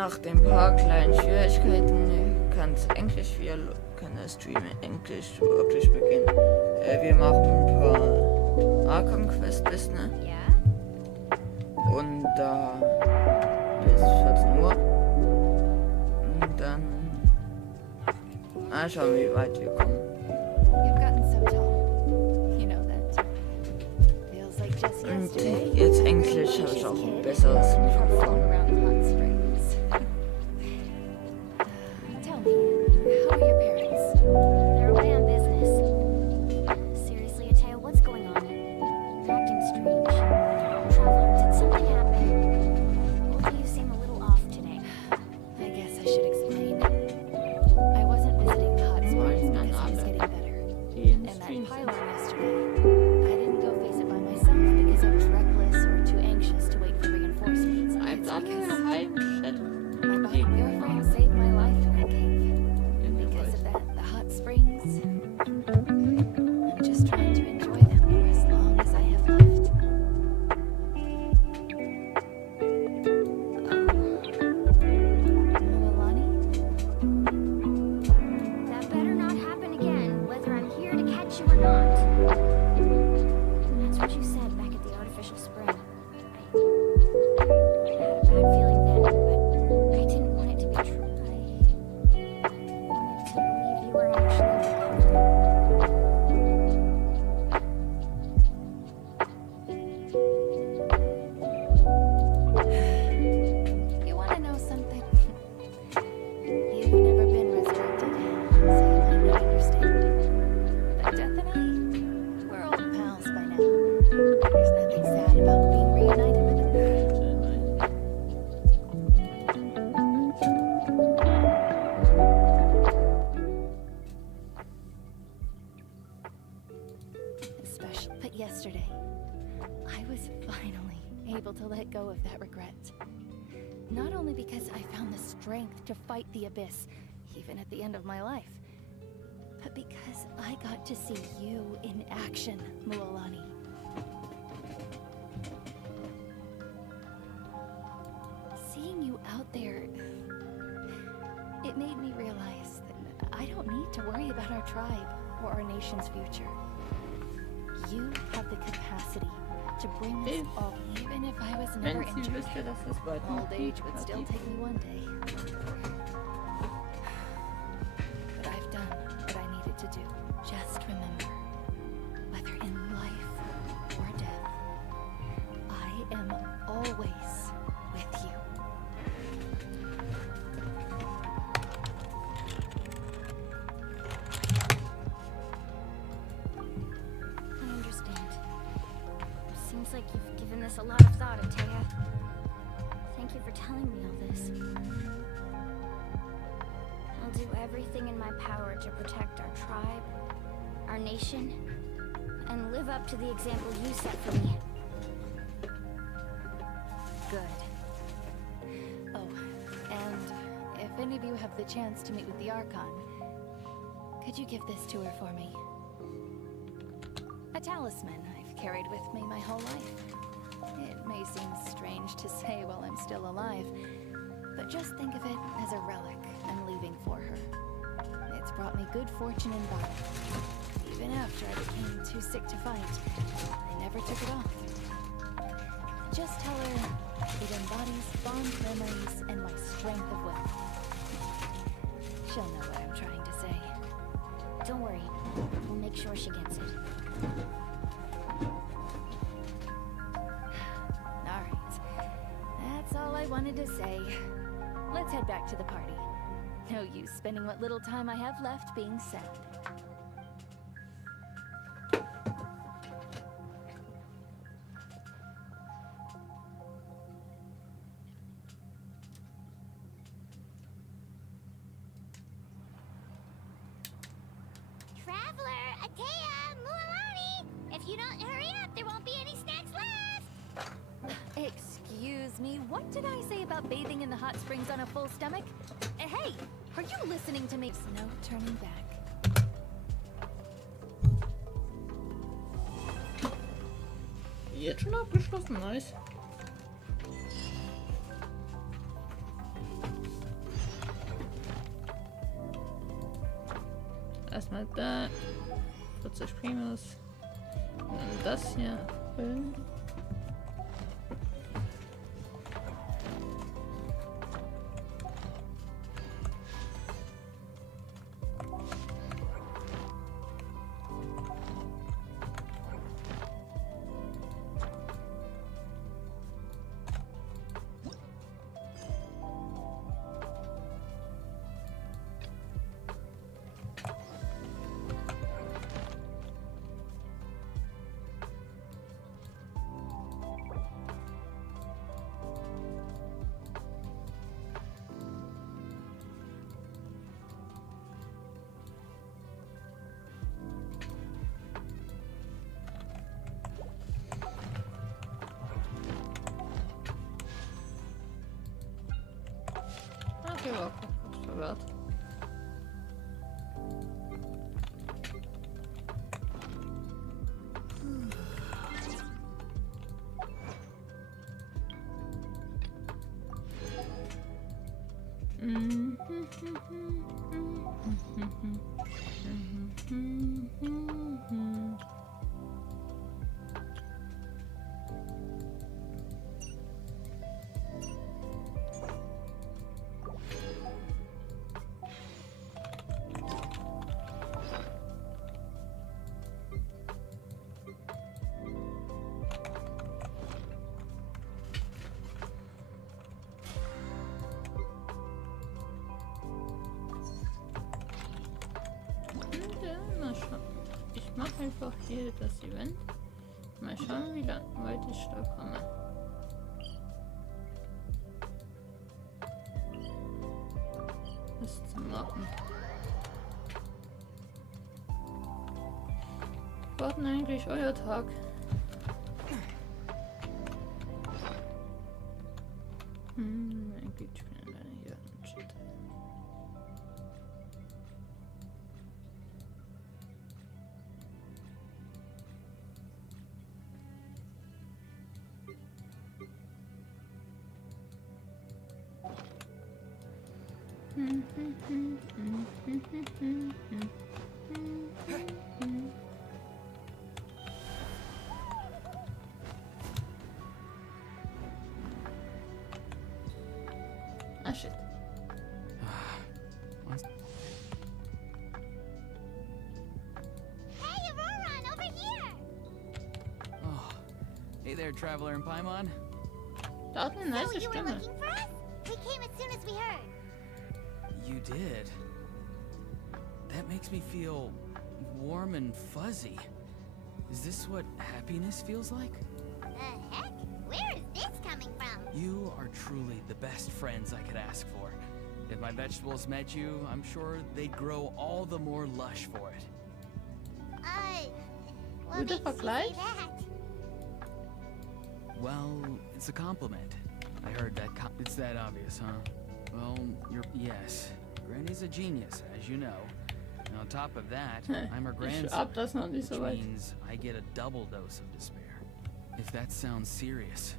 nach den paar kleinen Schwierigkeiten kann der Stream endlich wirklich beginnen. Wir machen ein paar Arkham-Quests, ne? Ja? Und da bis 14 Uhr. Und dann schauen wir, wie weit wir kommen. You've gotten so tall. You know that. Feels like just Und yesterday. jetzt endlich habe ich auch ein besseres Mikrofon. Around the hot springs. Tell me, how are your parents? They're away on business. Seriously, Ateo, what's going on? They're acting strange. Traveler, did something happen? Both of you seem a little off today. I guess I should explain. I wasn't visiting the hot springs because I was getting better. And that pylon yesterday, I didn't go face it by myself because I was reckless or too anxious to wait for reinforcements. It's because my body girlfriend saved my life in that cave. Because of that, the hot springs, I'm just trying to enjoy them for as long as I have left. Moalani? That better not happen again, whether I'm here to catch you or not. That's what you said back at the artificial spring. I had a bad feeling then, but I didn't want it to be true. I wanted to believe you were actually recovering. You want to know something? You've never been resurrected, so you might not understand. But Death and I, we're old pals by now. There's nothing sad about being reunited with him. Especially, but yesterday, I was finally able to let go of that regret. Not only because I found the strength to fight the abyss, even at the end of my life, but because I got to see you in action, Mualani. Seeing you out there, it made me realize that I don't need to worry about our tribe or our nation's future. You have the capacity to bring us all, even if I was never Wenn sie injured. wüsste, dass das bald Old age would still take me one day. But I've done what I needed to do. Just remember, whether in life or death, I am always with you. I understand. Seems like you've given this a lot of thought, Ateo. Thank you for telling me all this. I'll do everything in my power to protect our tribe, our nation, and live up to the example you set for me. Good. Oh, and if any of you have the chance to meet with the Archon, could you give this to her for me? A talisman I've carried with me my whole life. It may seem strange to say while I'm still alive, but just think of it as a relic I'm leaving for her. It's brought me good fortune in battle. Even after I became too sick to fight, I never took it off. Just tell her it embodies fond memories and my strength of will. She'll know what I'm trying to say. Don't worry. We'll make sure she gets it. Alright. That's all I wanted to say. Let's head back to the party. No use spending what little time I have left being sad. Traveler, Ateo, Mualani! If you don't hurry up, there won't be any snacks left! Excuse me, what did I say about bathing in the hot springs on a full stomach? Hey, are you listening to me? There's no turning back. Jetzt schon abgeschlossen, nice. erstmal da. 40 Primus. Und dann das hier erfüllen. Okay, war kurz verwirrt. Mal schauen. Ich mache einfach hier das Event. Mal schauen, wie weit ich da komme. Was zu machen. Warten eigentlich euer Tag? Eigentlich schon hier ein Shit. Ah shit. Hey, Auroron, over here! Oh, hey there, traveler in Paimon. Da hat eine nice So you were Stimme. looking for us? We came as soon as we heard. You did. That makes me feel warm and fuzzy. Is this what happiness feels like? The heck? Where is this coming from? You are truly the best friends I could ask for. If my vegetables met you, I'm sure they'd grow all the more lush for it. What Guter makes you say Vergleich. that? Well, it's a compliment. I heard that it's that obvious, huh? Well, yes. Granny's a genius, as you know. And on top of that, I'm her Ich grandson, hab das noch nicht which so weit. means I get a double dose of despair. If that sounds serious,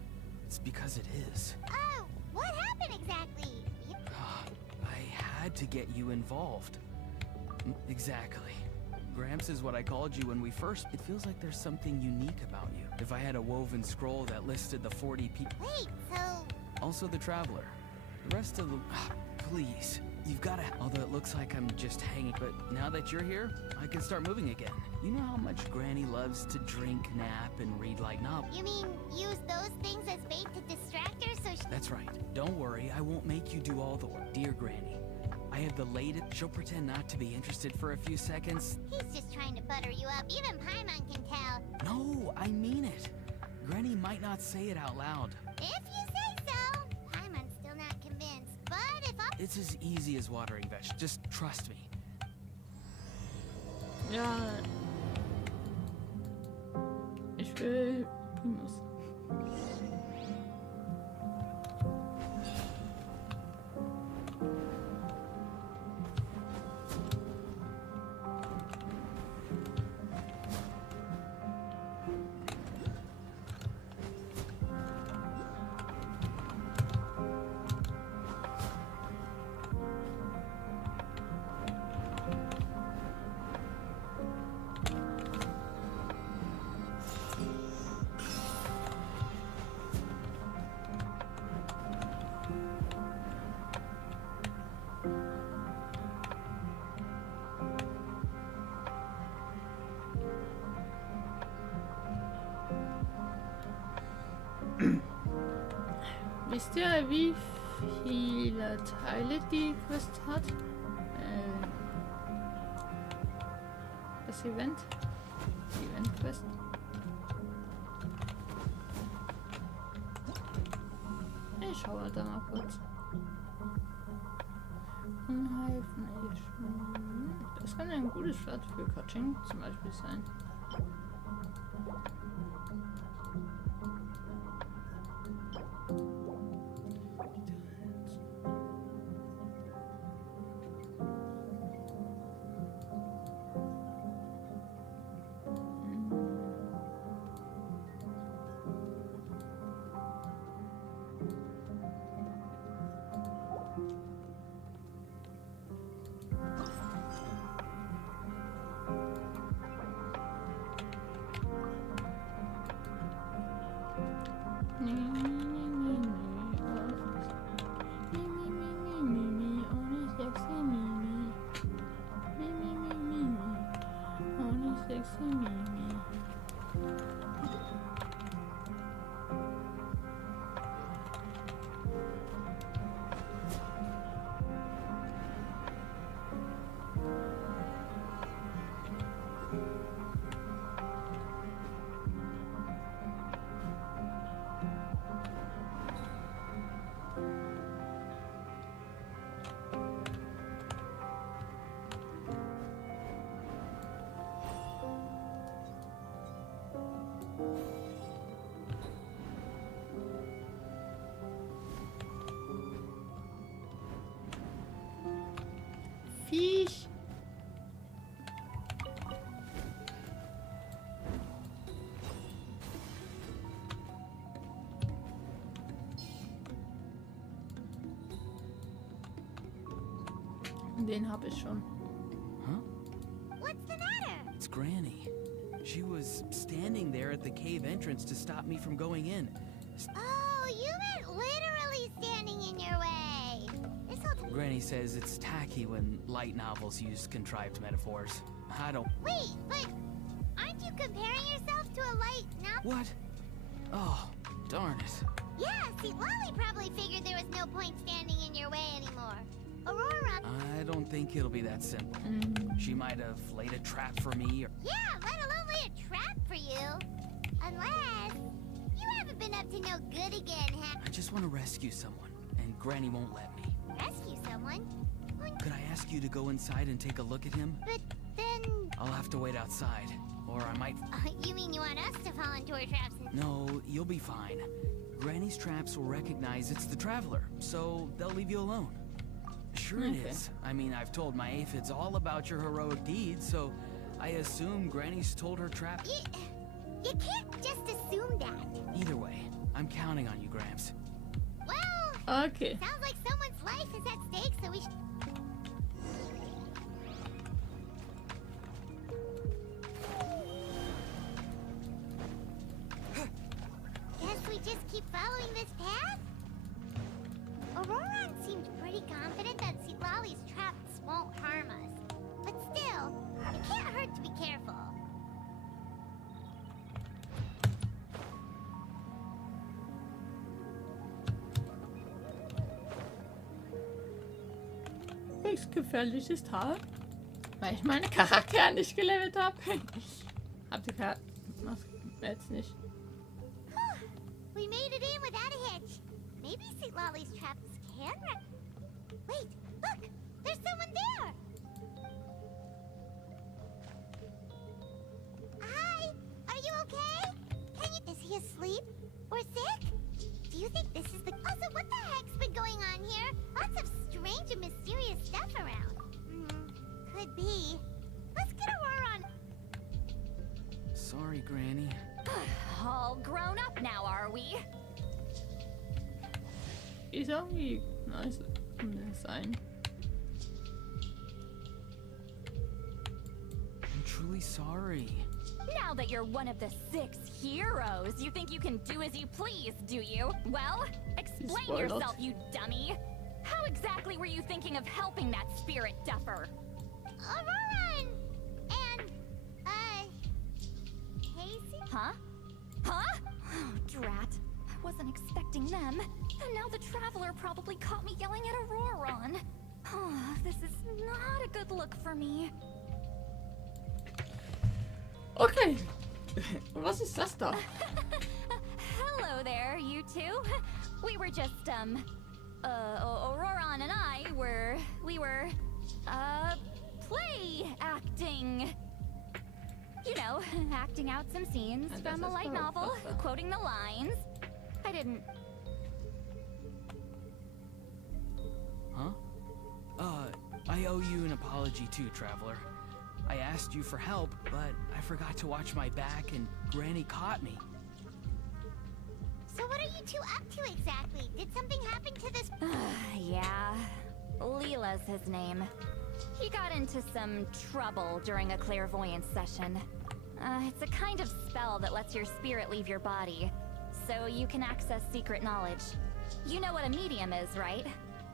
it's because it is. Oh, what happened exactly? I had to get you involved. Exactly. Gramps is what I called you when we first... It feels like there's something unique about you. If I had a woven scroll that listed the 40 people... Wait, so... Also the Traveler. The rest of the... Please. You've gotta... Although it looks like I'm just hanging... But now that you're here, I can start moving again. You know how much Granny loves to drink, nap, and read like novels? You mean use those things as bait to distract her so she... That's right. Don't worry, I won't make you do all the work. Dear Granny, I have the latest... She'll pretend not to be interested for a few seconds. He's just trying to butter you up. Even Paimon can tell. No, I mean it. Granny might not say it out loud. If you say so. Paimon's still not convinced. But if I... It's as easy as watering vegetables. Just trust me. Ja. Ich will Primus. Wisst ihr, wie viele Teile die Quest hat? Das Event? Die Event-Quest? Ich schaue da mal kurz. Unheifen, das kann ein gutes Start für Coaching zum Beispiel sein. Viech. Den habe ich schon. Huh? What's the matter? It's Granny. She was standing there at the cave entrance to stop me from going in. Oh, you meant literally standing in your way. This whole Granny says it's tacky when light novels use contrived metaphors. I don't... Wait, but aren't you comparing yourself to a light novel? What? Oh, darn it. Yeah, see, Lolly probably figured there was no point standing in your way anymore. Aurora... I don't think it'll be that simple. She might have laid a trap for me or... Yeah, let alone lay a trap for you. Unless... You haven't been up to no good again, I just want to rescue someone, and Granny won't let me. Rescue someone? Could I ask you to go inside and take a look at him? But then... I'll have to wait outside, or I might... You mean you want us to fall into her traps and... No, you'll be fine. Granny's traps will recognize it's the Traveler, so they'll leave you alone. Sure it is. I mean, I've told my aphids all about your heroic deeds, so I assume Granny's told her trap... You can't just assume that. Either way, I'm counting on you, Gramps. Well... Okay. Sounds like someone's life is at stake, so we should... Guess we just keep following this path? Aurora seemed pretty confident that Lolly's traps won't harm us. But still, it can't hurt to be careful. Nichts gefährliches Haar. Weil ich meine Charakter nicht gelevelt habe. Habt ihr gerade... Jetzt nicht. We made it in without a hitch. Maybe St. Lolly's traps can Wait, look! There's someone there! Hi! Are you okay? Is he asleep? Or sick? Do you think this is the... Also, what the heck's been going on here? Lots of strange and mysterious stuff around. Could be. Let's get Aurora on... Sorry, Granny. All grown up now, are we? Ist irgendwie nice sein. I'm truly sorry. Now that you're one of the 6 heroes, you think you can do as you please, do you? Well, explain Spoiled. yourself, you dummy. How exactly were you thinking of helping that spirit duffer? Aurora and... Casey? Huh? Huh? Oh, drat. I wasn't expecting them. And now the Traveler probably caught me yelling at Auroron. Oh, this is not a good look for me. Okay. Was ist das da? Hello there, you two. We were just, Auroron and I were, play acting. You know, acting out some scenes And from das a ist light verrückt, novel, was da? quoting the lines. I didn't. Huh? I owe you an apology too, Traveler. I asked you for help, but I forgot to watch my back and Granny caught me. So what are you two up to exactly? Did something happen to this? Yeah. Leela's his name. He got into some trouble during a clairvoyance session. It's a kind of spell that lets your spirit leave your body, so you can access secret knowledge. You know what a medium is, right?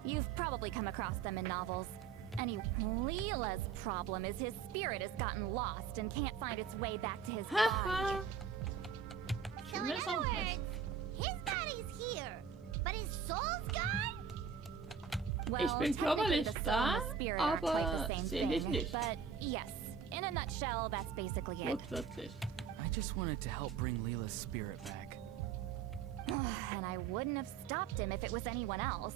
You've probably come across them in novels. Leela's problem is his spirit has gotten lost and can't find its way back to his body. So in other words, his body's here, but his soul's gone? Well, Ich bin technically körperlich the soul da, and the spirit aren't quite the aber same seelisch thing. nicht. But yes, in a nutshell, that's basically it. Grundsätzlich. I just wanted to help bring Leela's spirit back. And I wouldn't have stopped him if it was anyone else.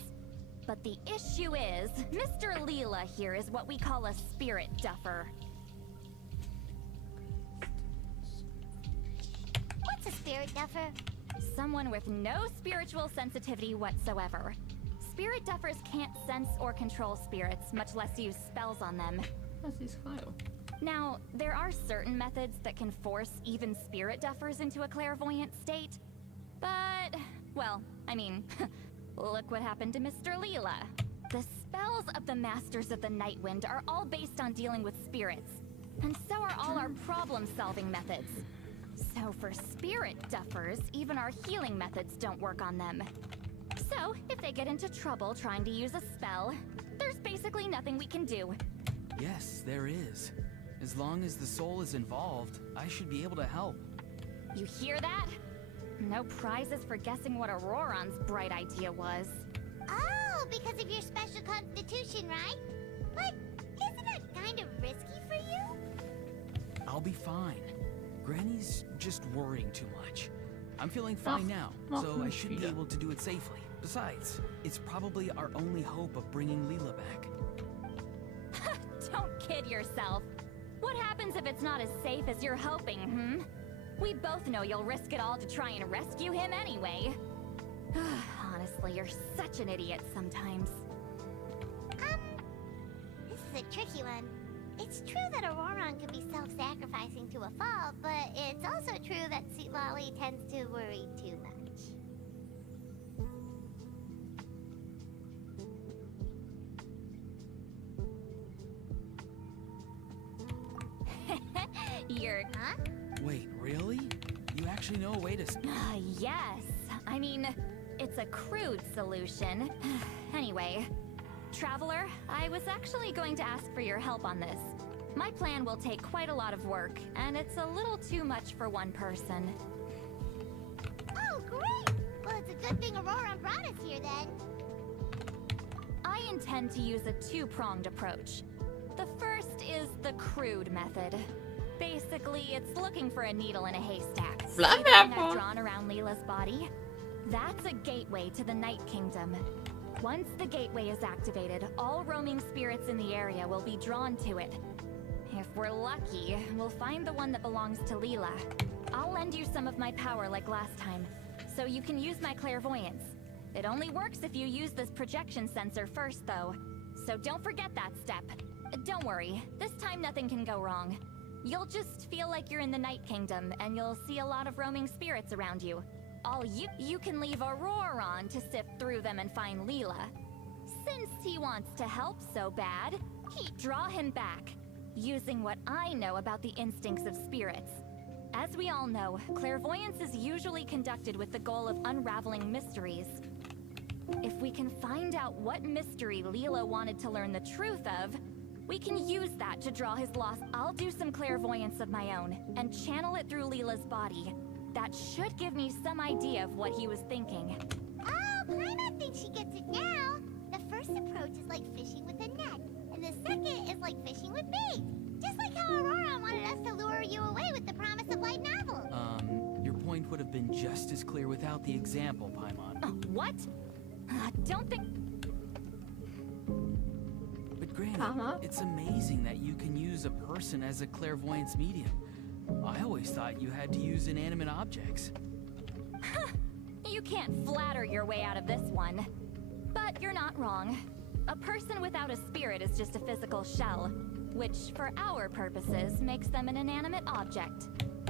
But the issue is, Mr. Leela here is what we call a spirit duffer. What's a spirit duffer? Someone with no spiritual sensitivity whatsoever. Spirit duffers can't sense or control spirits, much less use spells on them. Das ist Heil. Now, there are certain methods that can force even spirit duffers into a clairvoyant state. But, well, I mean, look what happened to Mr. Leela. The spells of the Masters of the Nightwind are all based on dealing with spirits. And so are all our problem-solving methods. So for spirit duffers, even our healing methods don't work on them. So, if they get into trouble trying to use a spell, there's basically nothing we can do. Yes, there is. As long as the soul is involved, I should be able to help. You hear that? No prizes for guessing what Auroron's bright idea was. Oh, because of your special constitution, right? But isn't that kind of risky for you? I'll be fine. Granny's just worrying too much. I'm feeling fine now, so I should be able to do it safely. Besides, it's probably our only hope of bringing Leela back. Don't kid yourself. What happens if it's not as safe as you're hoping, We both know you'll risk it all to try and rescue him anyway. Honestly, you're such an idiot sometimes. This is a tricky one. It's true that Auroron can be self-sacrificing to a fault, but it's also true that Lolly tends to worry too much. You're... Huh? Wait, really? You actually know a way to... Yes. I mean, it's a crude solution. Anyway, Traveler, I was actually going to ask for your help on this. My plan will take quite a lot of work, and it's a little too much for one person. Oh, great! Well, it's a good thing Auroron brought us here then. I intend to use a two-pronged approach. The first is the crude method. Basically, it's looking for a needle in a haystack. See the ring I've drawn around Leela's body? That's a gateway to the Night Kingdom. Once the gateway is activated, all roaming spirits in the area will be drawn to it. If we're lucky, we'll find the one that belongs to Leela. I'll lend you some of my power like last time, so you can use my clairvoyance. It only works if you use this projection sensor first, though. So don't forget that step. Don't worry, this time nothing can go wrong. You'll just feel like you're in the Night Kingdom, and you'll see a lot of roaming spirits around you. All you can leave Auroron to sift through them and find Leela. Since he wants to help so bad, draw him back, using what I know about the instincts of spirits. As we all know, clairvoyance is usually conducted with the goal of unraveling mysteries. If we can find out what mystery Leela wanted to learn the truth of, we can use that to draw his lost. I'll do some clairvoyance of my own and channel it through Leela's body. That should give me some idea of what he was thinking. Oh, Paimon thinks she gets it now. The first approach is like fishing with a net, and the second is like fishing with bait. Just like how Aurora wanted us to lure you away with the promise of light novel. Your point would have been just as clear without the example, Paimon. What? Don't think... But Granny, Uh-huh. it's amazing that you can use a person as a clairvoyance medium. I always thought you had to use inanimate objects. You can't flatter your way out of this one. But you're not wrong. A person without a spirit is just a physical shell, which, for our purposes, makes them an inanimate object.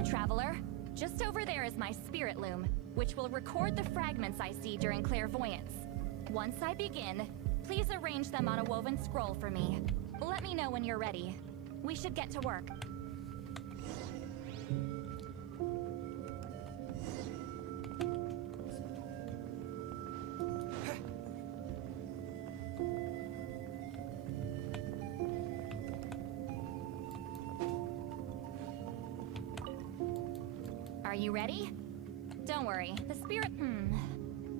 Traveler, just over there is my spirit loom, which will record the fragments I see during clairvoyance. Once I begin, please arrange them on a woven scroll for me. Let me know when you're ready. We should get to work. Are you ready? Don't worry, the spirit...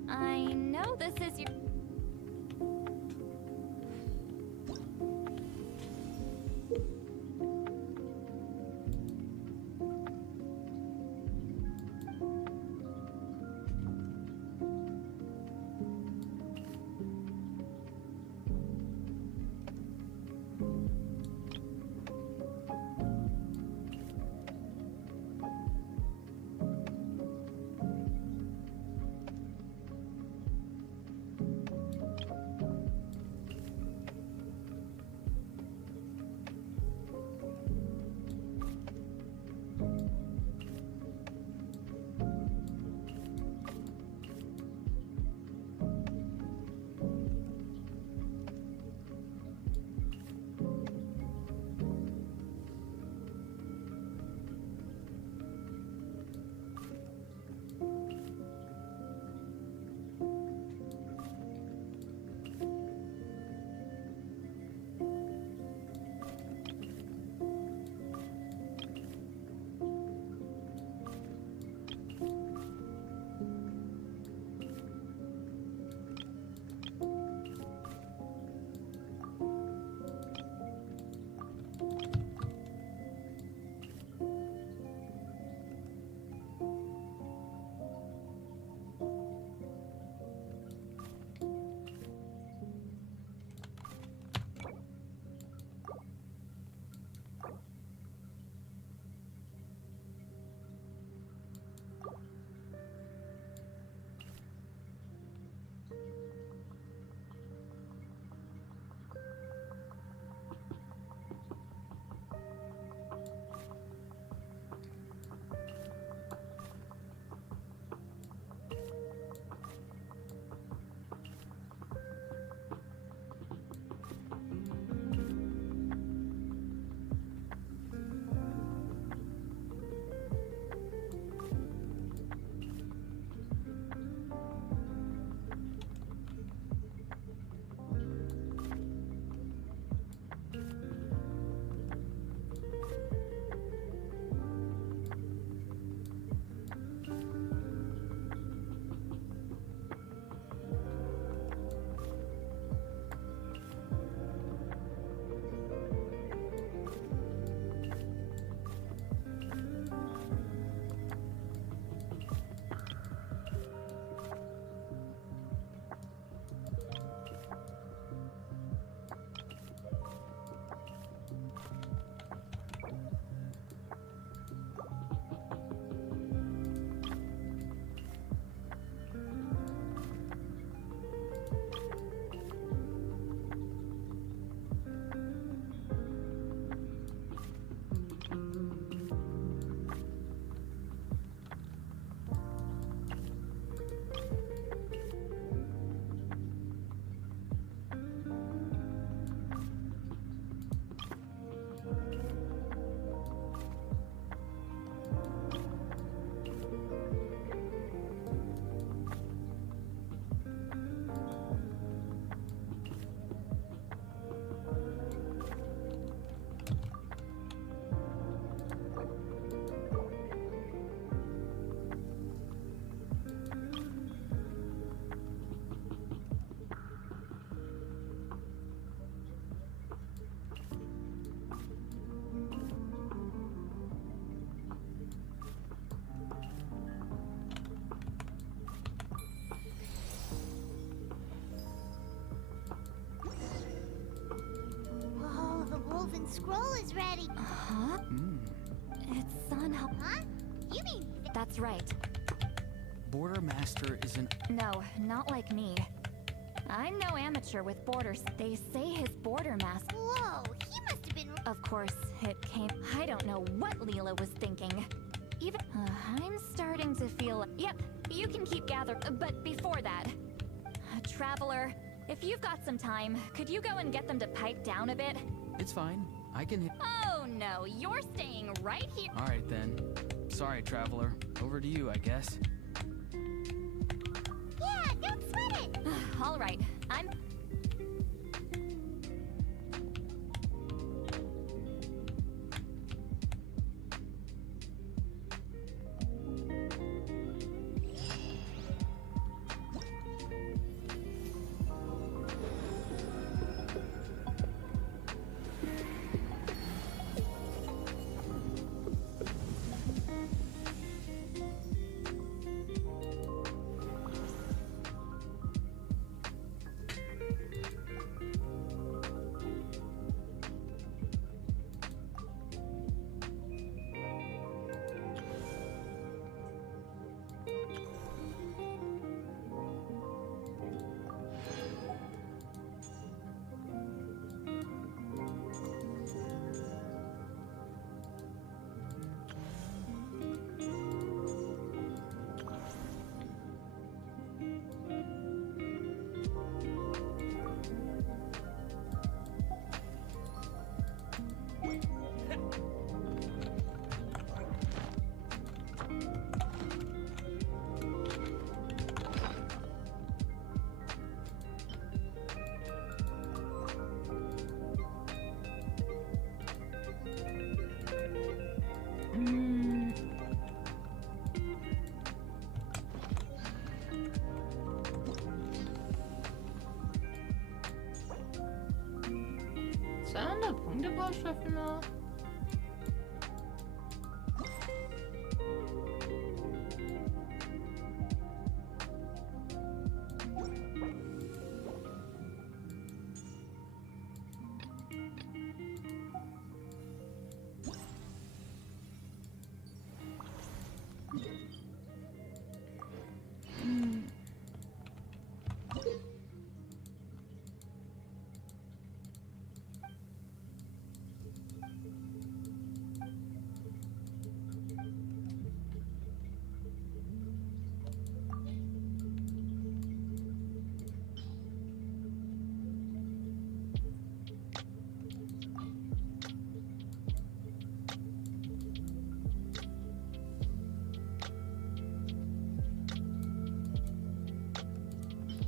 I know this is your... Elfin scroll is ready. Huh? It's Sun. Huh? You mean That's right. Border Master is an... No, not like me. I'm no amateur with borders. They say his border mask. Whoa, he must have been. Of course, it came. I don't know what Leela was thinking. Even. I'm starting to feel. Yep, you can keep gathering. But before that, Traveler, if you've got some time, could you go and get them to pipe down a bit? It's fine. I can... Oh no, you're staying right here. Alright then. Sorry, Traveler. Over to you, I guess. Yeah, don't sweat it. All right, I'm. Punkte brauchst du dafür noch?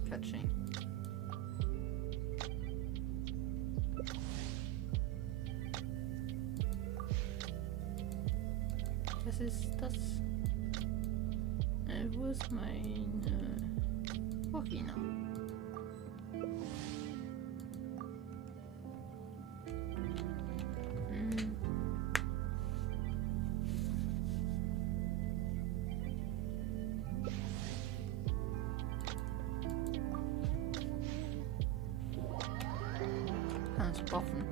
Catching. Was ist das? Wo ist mein Burkina? Kannst boffen.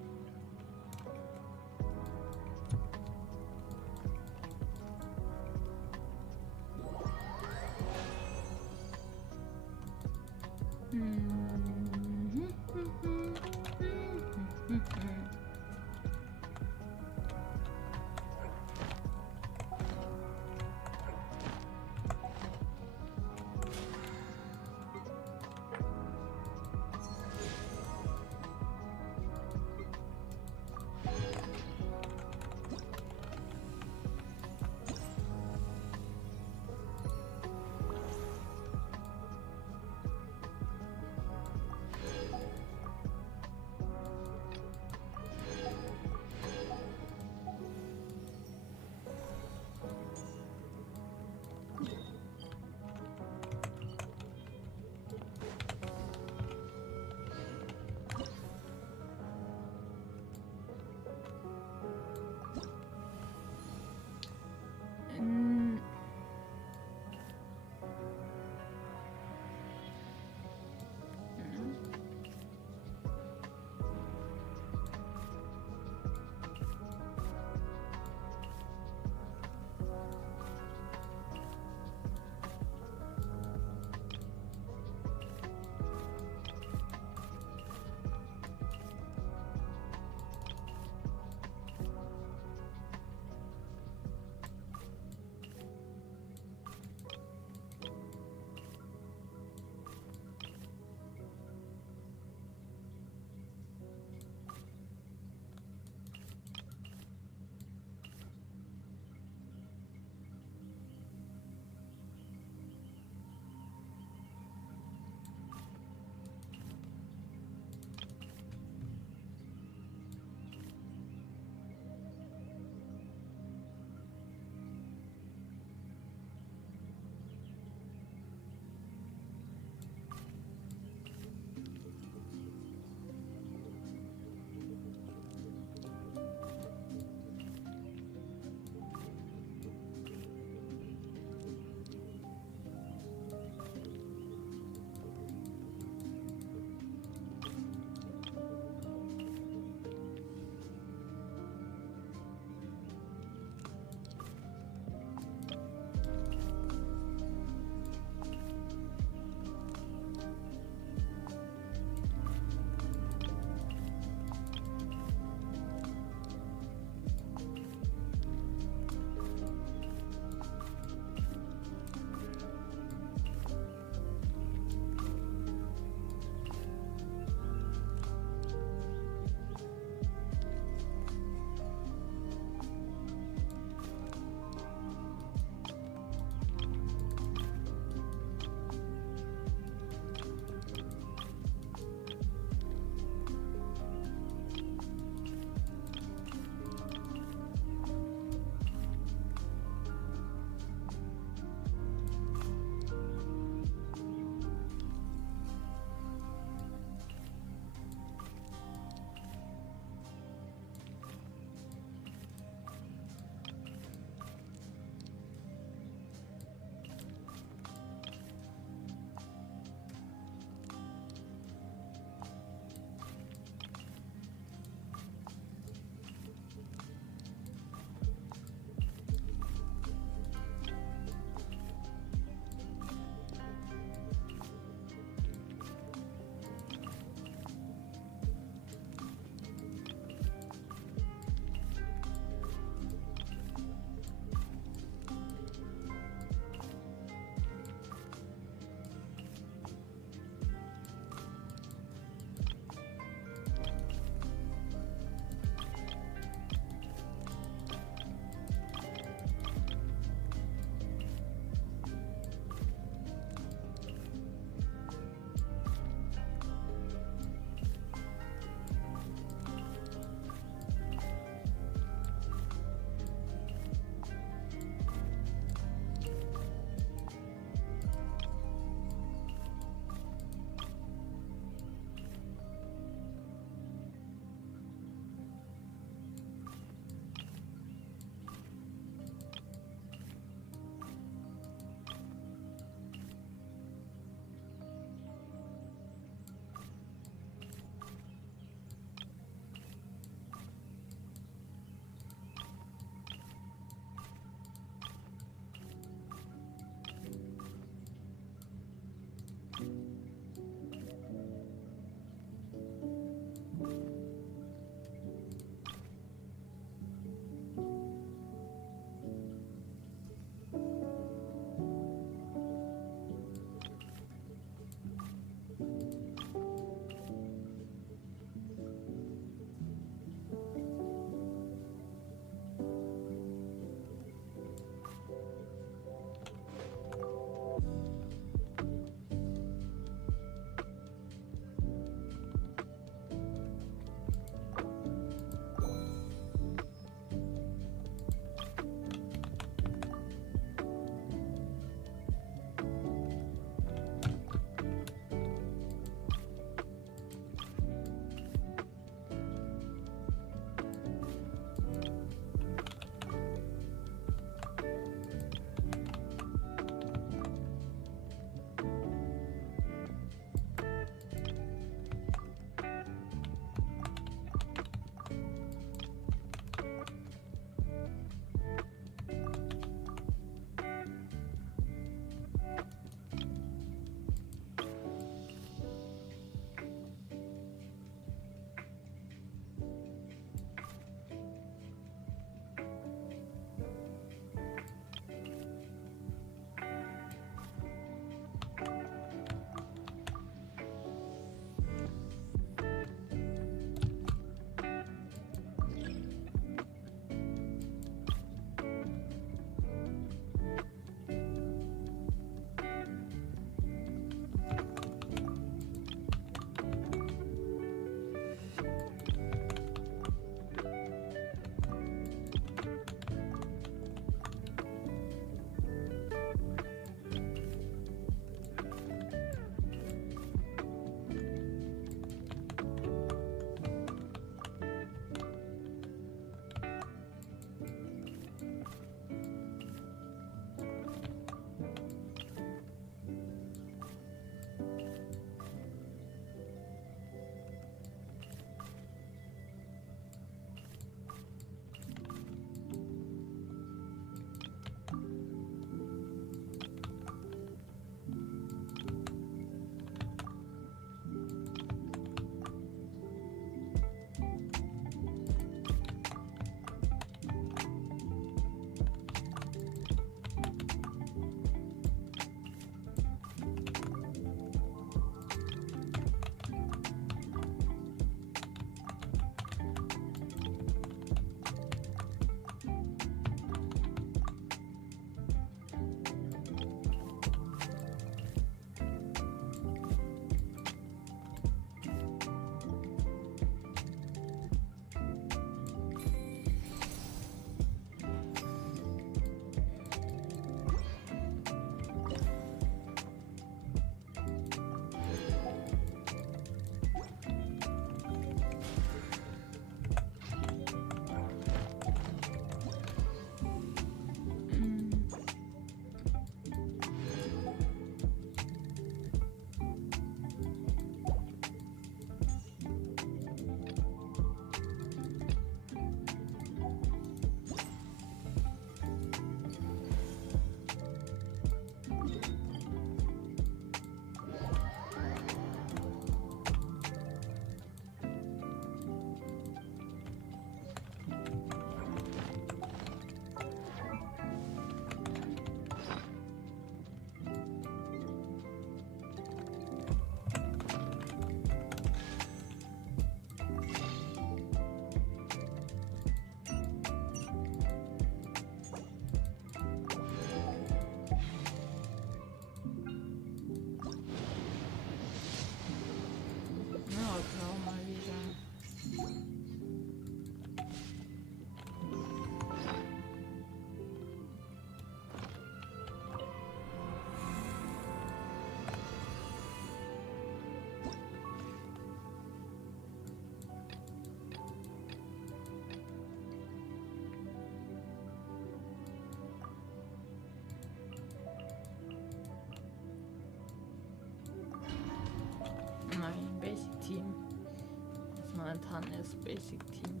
momentan ist Basic Team.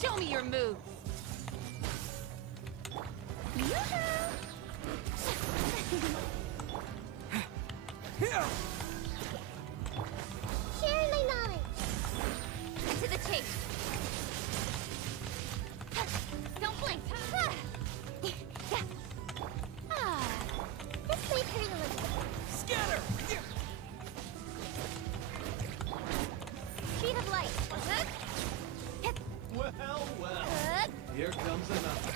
Show me your moves. Sharing my knowledge. To the chase. Don't blink. This may hurt a little. Scatter! Speed of light. Well, well. Here comes another.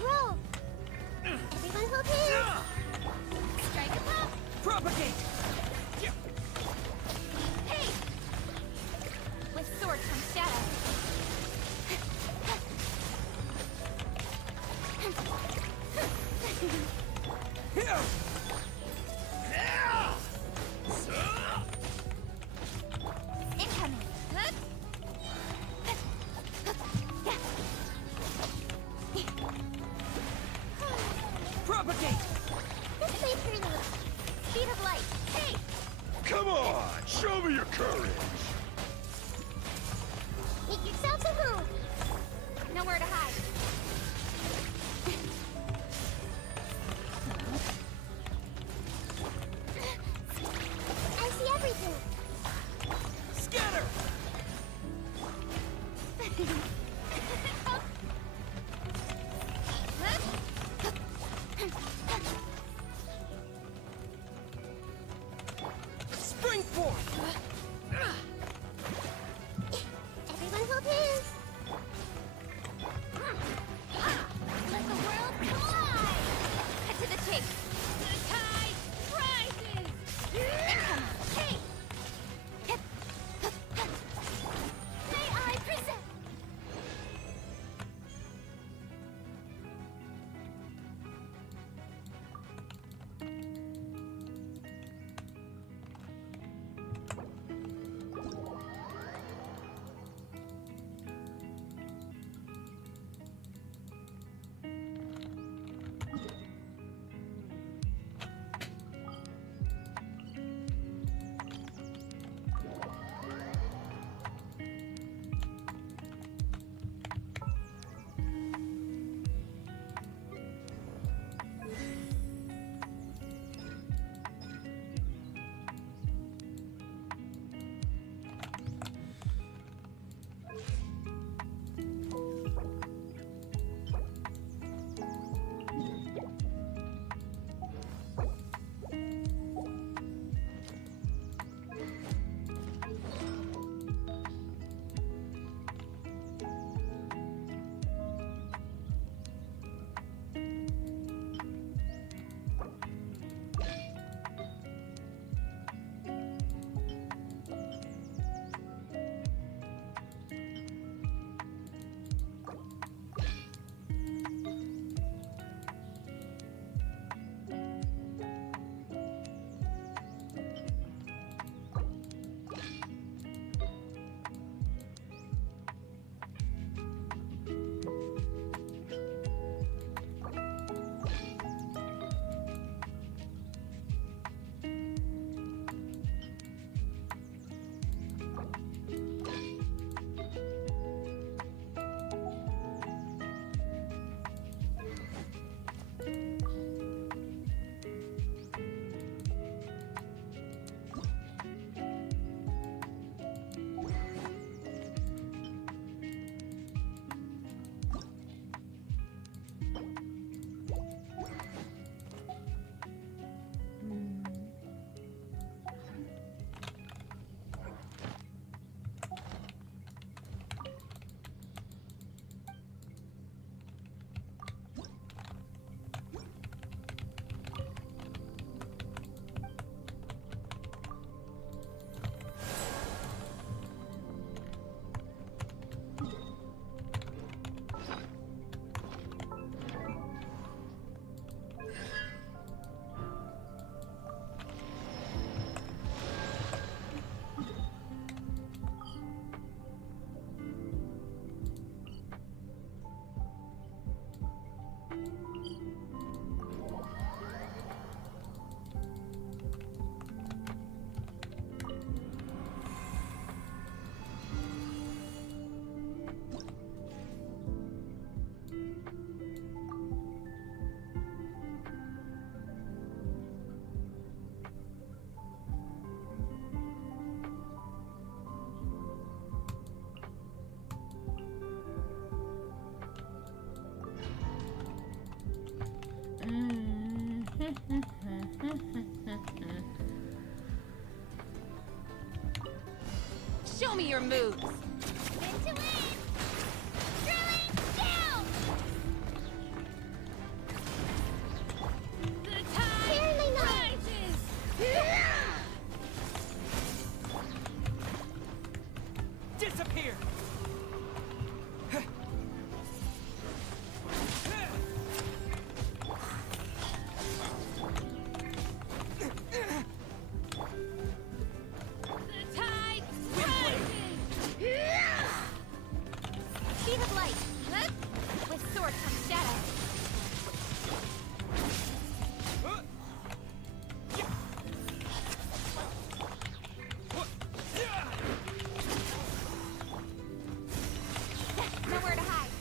Roll. Everyone hold hands. Strike a pop. Propagate! Hey! With sword comes shadow. Incoming. Propagate! This may hurt a little. Speed of light. Hey! Come on, show me your courage. Make yourselves at home. Nowhere to hide. I see everything. Scatter! Spring forth! Show me your moves! Into it! Drilling down! The tide Here they go. rises! Disappear! The tide rises! Speed of light. With sword comes shadow. Nowhere to hide.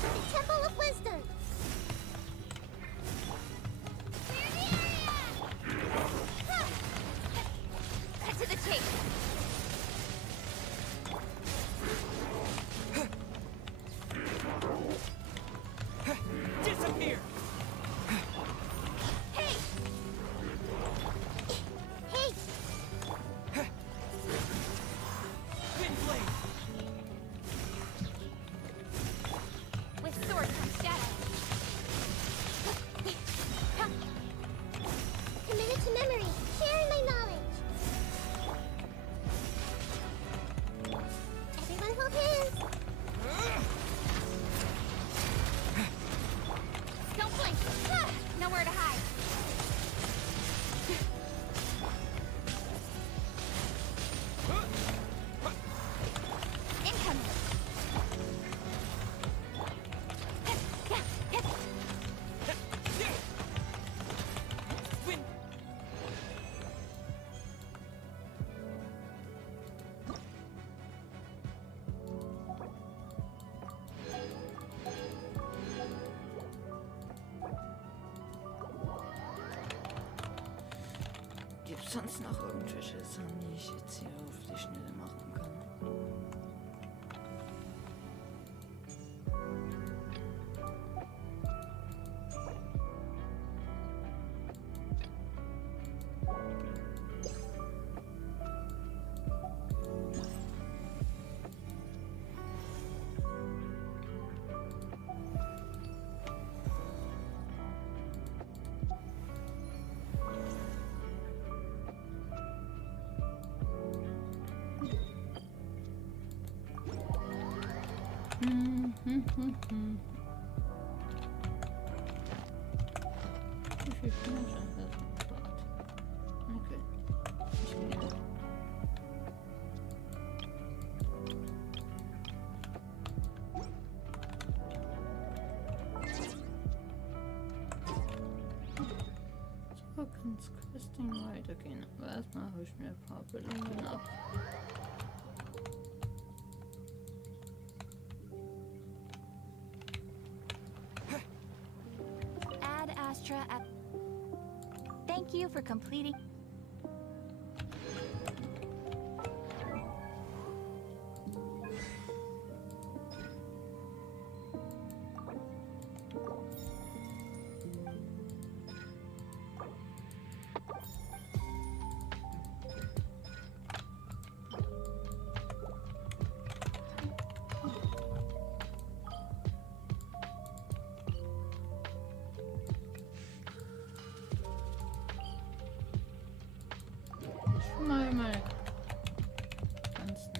The Temple of Wisdom. Clear the area! Cut to the chase. Disappear! Hey! Hey! Wind blade! With sword comes shadow. Committed to memory, sharing my knowledge. Everyone hold hands. Don't blink. Nowhere to hide. Incoming. Wind! Gibt's sonst noch irgendwelche Sachen, die ich jetzt hier auf die Schnelle machen kann? Wie viel Fleisch hat das gebracht? Okay. Ich nehme. So kann's Questing weitergehen. Aber erstmal hole ich mir ein paar Belohnungen ab. Ad Astra at... Thank you for completing... Mal meine ganzen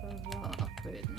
Server upgraden.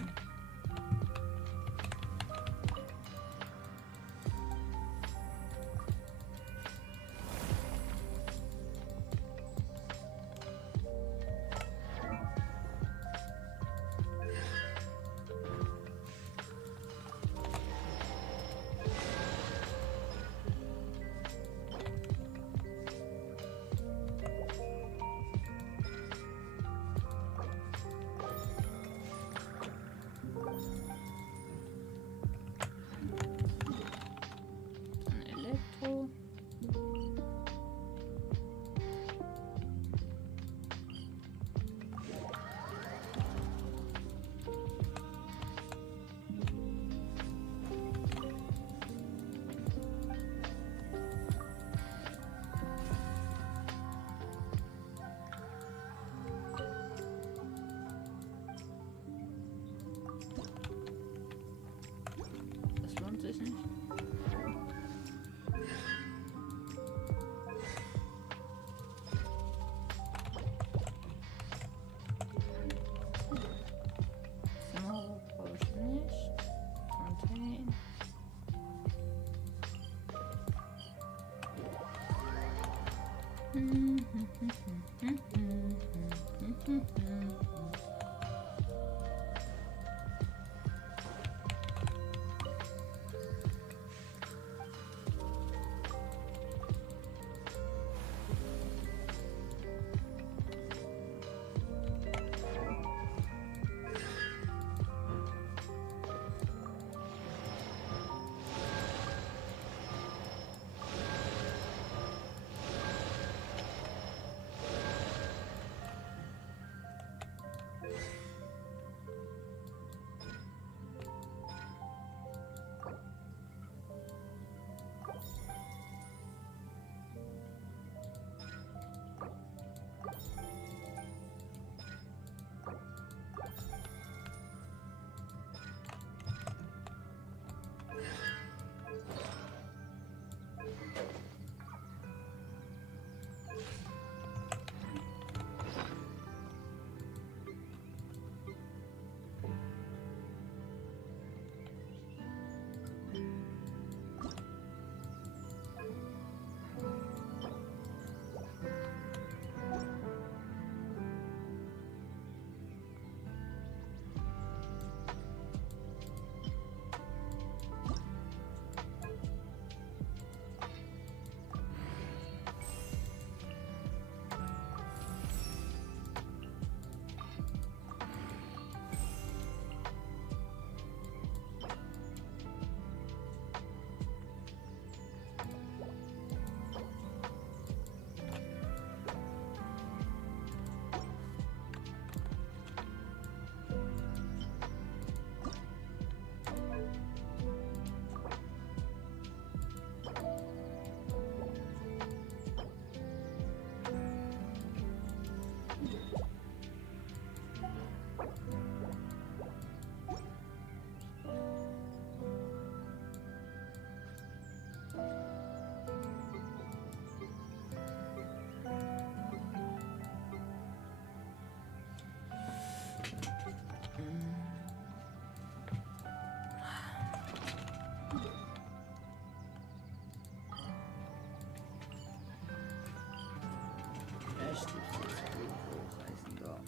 Echt hochreißen, da.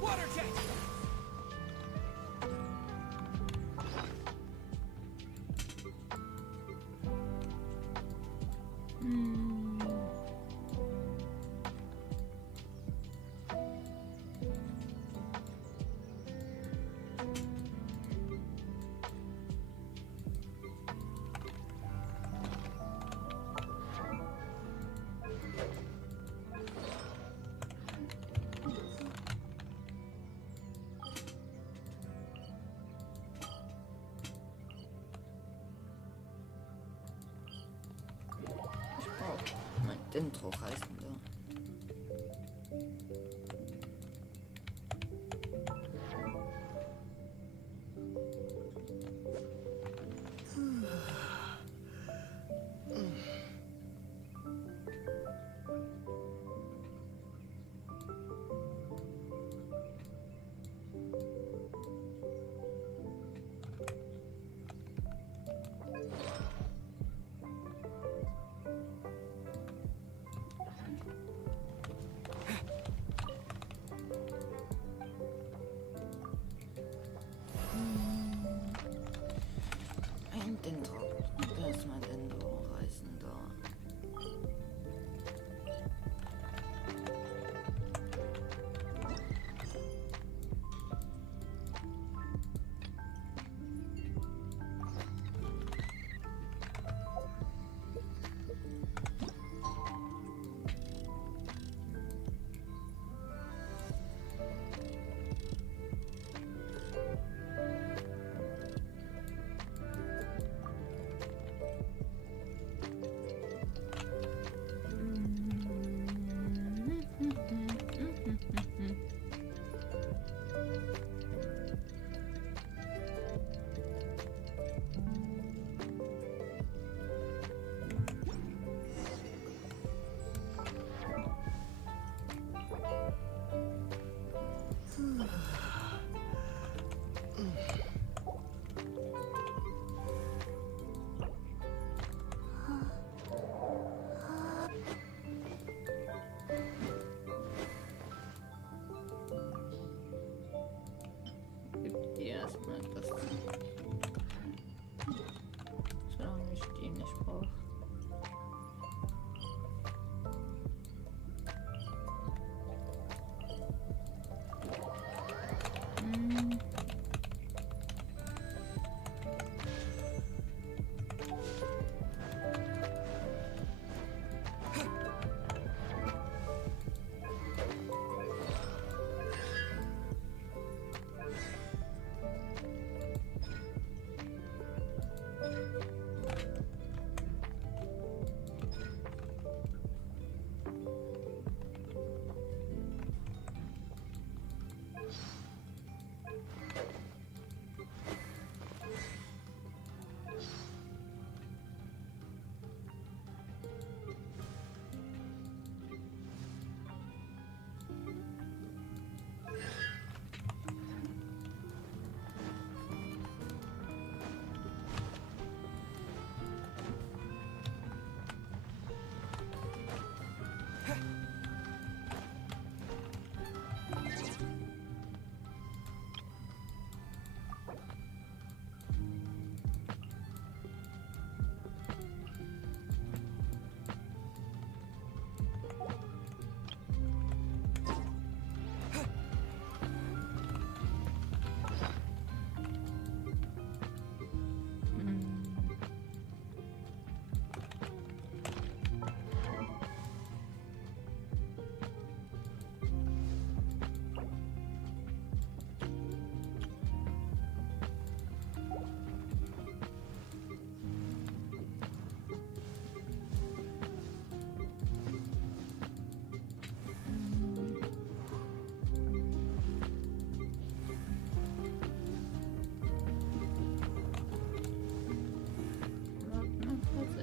Water tank! Oh, mein Dentro reißen, da. ich ihn nicht brauche.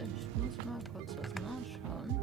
Ich muss mal kurz was nachschauen.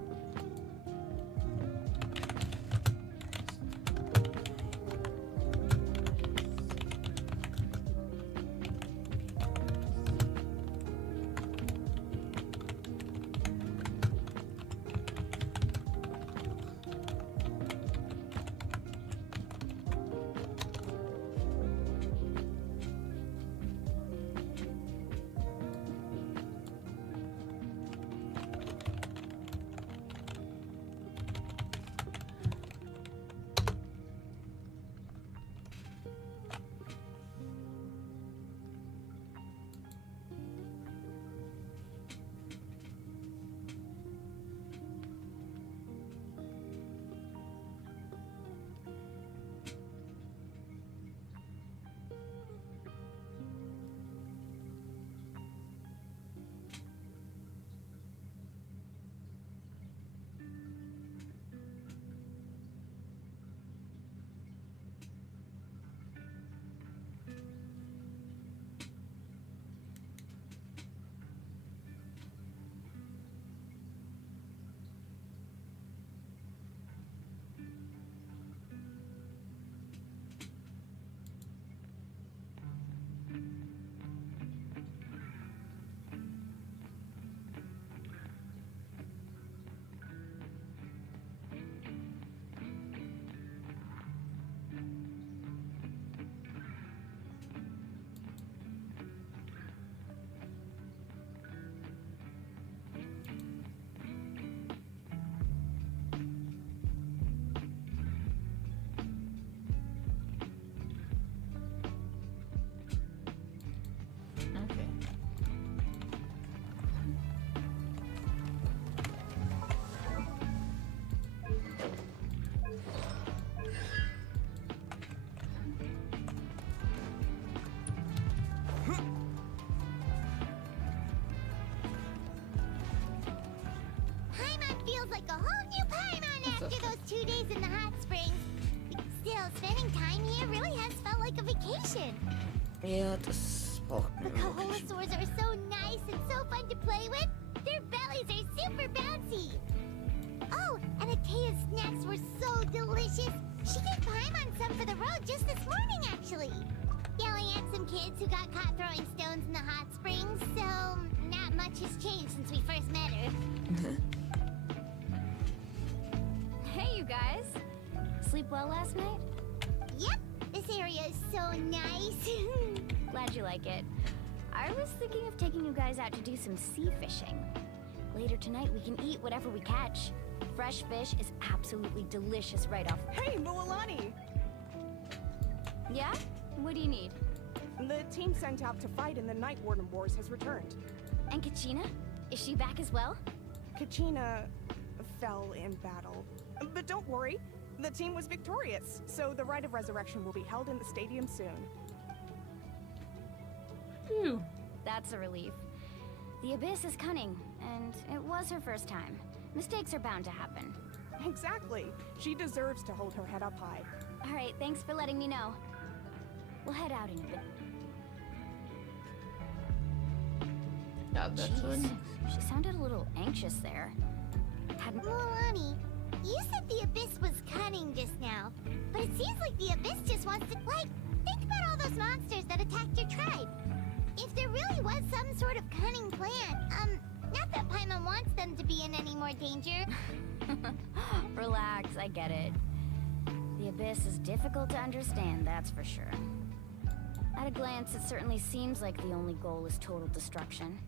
Feels like a whole new Paimon after those 2 days in the hot springs. Still, spending time here really has felt like a vacation. Ja, das braucht The mir wirklich. Kaholasaurs are so nice and so fun to play with. Their bellies are super bouncy. Oh, and Atea's snacks were so delicious. She gave Paimon some for the road just this morning, actually. Yelling at some kids who got caught throwing stones in the hot springs, so not much has changed since we first met her. Hey, you guys. Sleep well last night? Yep, this area is so nice. Glad you like it. I was thinking of taking you guys out to do some sea fishing. Later tonight, we can eat whatever we catch. Fresh fish is absolutely delicious right off. Hey, Mualani! Yeah? What do you need? The team sent out to fight in the Night Warden Wars has returned. And Kachina? Is she back as well? Kachina fell in battle. But don't worry, the team was victorious, so the Rite of Resurrection will be held in the stadium soon. Phew. That's a relief. The Abyss is cunning, and it was her first time. Mistakes are bound to happen. Exactly. She deserves to hold her head up high. Alright, thanks for letting me know. We'll head out in a bit. Ja, das wohl Jeez, nix. she sounded a little anxious there. Hadn't... Mulani, you said the Abyss was cunning just now, but it seems like the Abyss just wants to, like, think about all those monsters that attacked your tribe. If there really was some sort of cunning plan, not that Paimon wants them to be in any more danger. Relax, I get it. The Abyss is difficult to understand, that's for sure. At a glance, it certainly seems like the only goal is total destruction.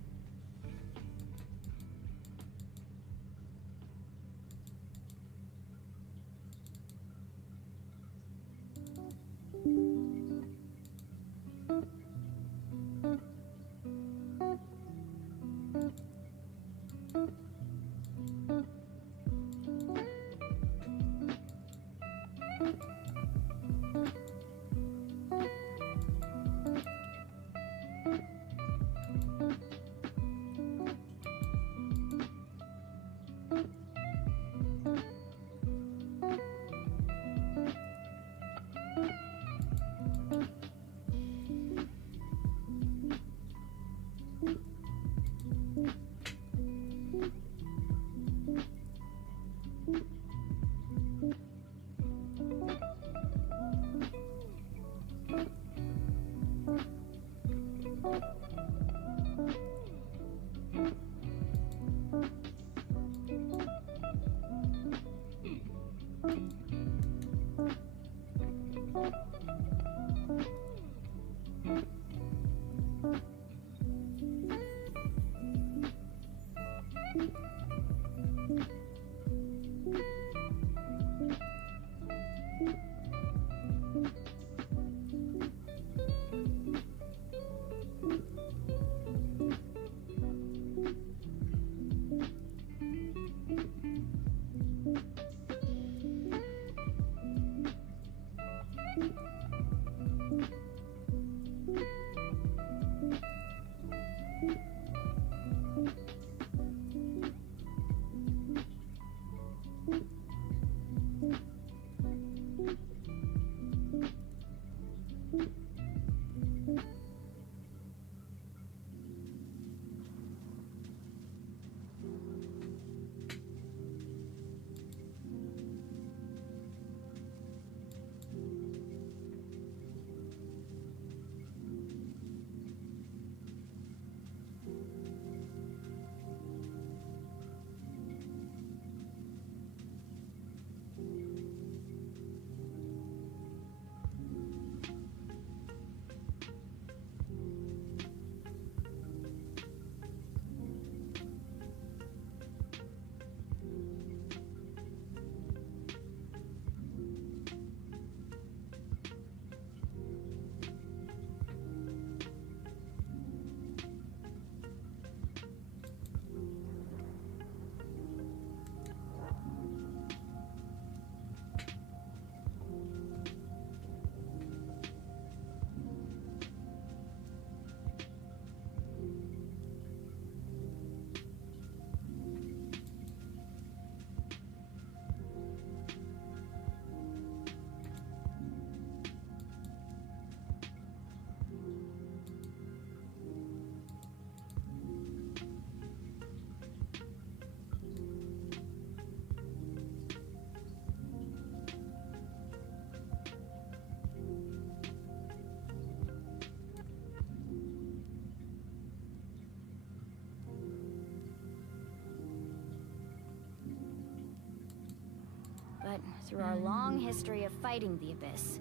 But through our long history of fighting the Abyss,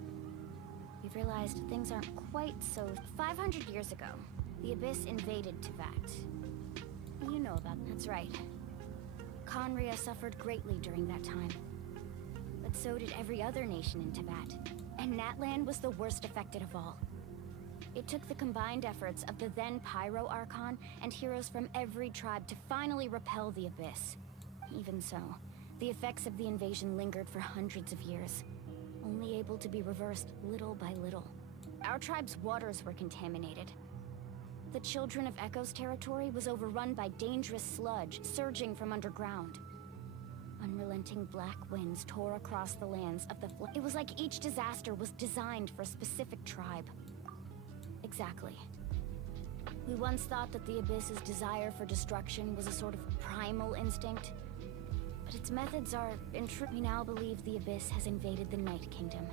we've realized things aren't quite so... 500 years ago, The Abyss invaded Teyvat. You know about that's right. Conria suffered greatly during that time. But so did every other nation in Teyvat. And Natlan was the worst affected of all. It took the combined efforts of the then Pyro Archon and heroes from every tribe to finally repel the Abyss. Even so, the effects of the invasion lingered for hundreds of years, only able to be reversed little by little. Our tribe's waters were contaminated. The Children of Echo's territory was overrun by dangerous sludge surging from underground. Unrelenting black winds tore across the lands of the It was like each disaster was designed for a specific tribe. Exactly. We once thought that the Abyss's desire for destruction was a sort of primal instinct. But its methods are, we now believe the Abyss has invaded the Night Kingdom.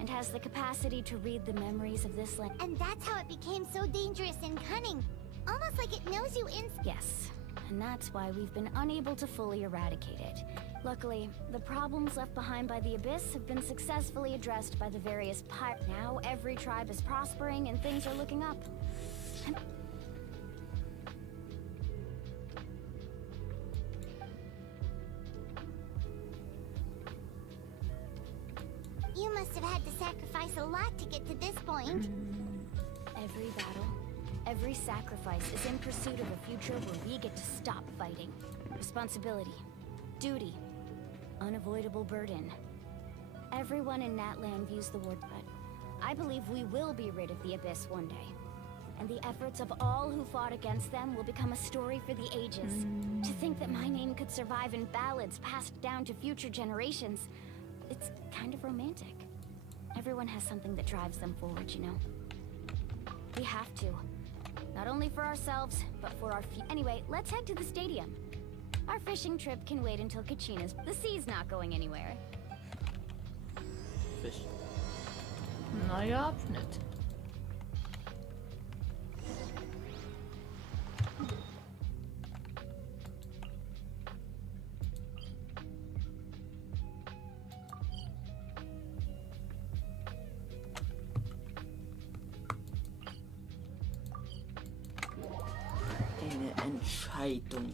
And has the capacity to read the memories of this land. And that's how it became so dangerous and cunning. Almost like it knows you Yes. And that's why we've been unable to fully eradicate it. Luckily, the problems left behind by the Abyss have been successfully addressed by the various Now every tribe is prospering and things are looking up. You must have had to sacrifice a lot to get to this point. Every battle, every sacrifice is in pursuit of a future where we get to stop fighting. Responsibility, duty, unavoidable burden. Everyone in Natlan views the war, but I believe we will be rid of the Abyss one day. And the efforts of all who fought against them will become a story for the ages. To think that my name could survive in ballads passed down to future generations, it's kind of romantic. Everyone has something that drives them forward, you know? We have to. Not only for ourselves, but for our Anyway, let's head to the stadium. Our fishing trip can wait until Kachina's. The sea's not going anywhere. Fisch. Neuer Abschnitt. Eine Entscheidung.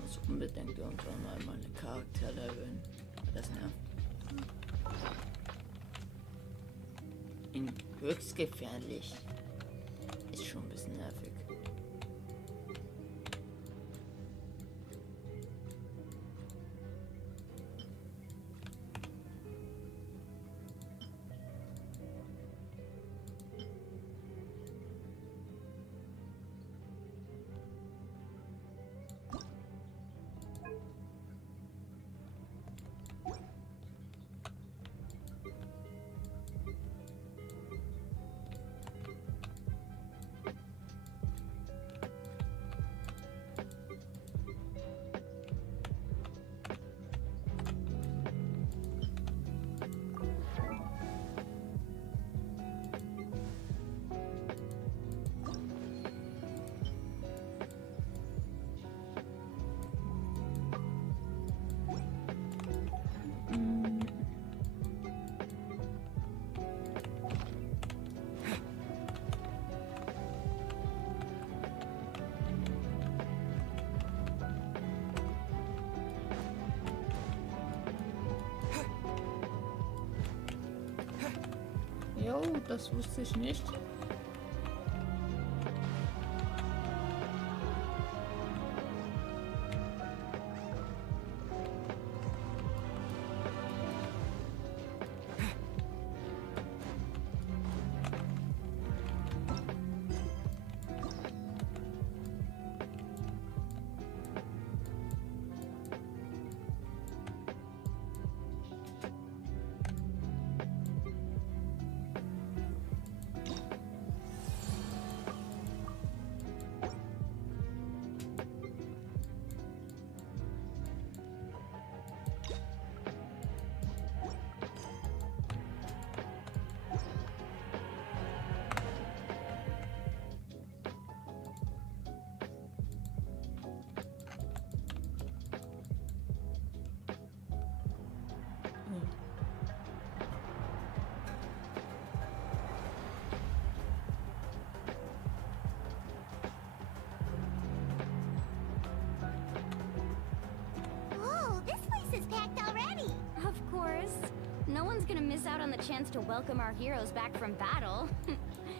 Muss unbedingt irgendwann mal meine Charakter leveln. Das nervt. Höchst gefährlich. Ist schon ein bisschen nervig. Jo, das wusste ich nicht. No one's gonna miss out on the chance to welcome our heroes back from battle.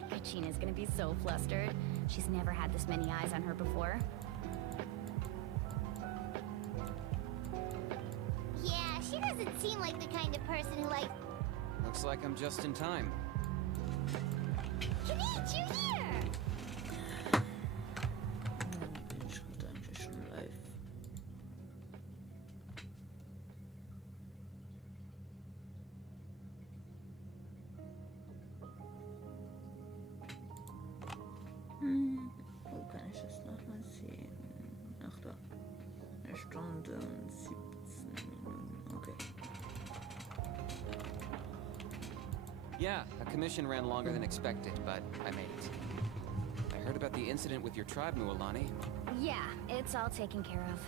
Kachina's gonna be so flustered. She's never had this many eyes on her before. Yeah, she doesn't seem like the kind of person who likes... Looks like I'm just in time. Kanich, you're here! Dann bin ich heute eigentlich schon live. Wo kann ich das nochmal sehen? Ach da. 1 Stunde und 17 Minuten. Okay. Yeah, a commission ran longer than expected, but I made it. I heard about the incident with your tribe, Mualani. Yeah, it's all taken care of.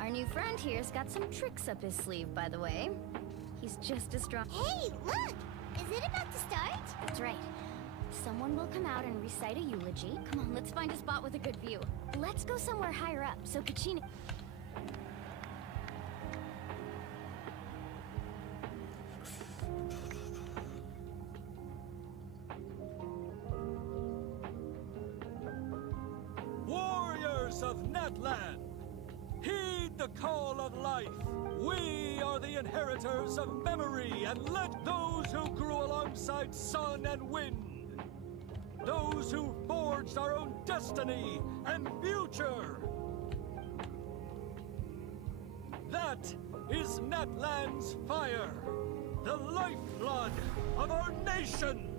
Our new friend here's got some tricks up his sleeve, by the way. He's just as strong. Hey, look! Is it about to start? That's right. Someone will come out and recite a eulogy. Come on, let's find a spot with a good view. Let's go somewhere higher up, so Kachina... Warriors of Natlan, heed the call of life. We are the inheritors of memory, and let those who grew alongside sun and wind, those who forged our own destiny and future. That is Natlan's fire, the lifeblood of our nation.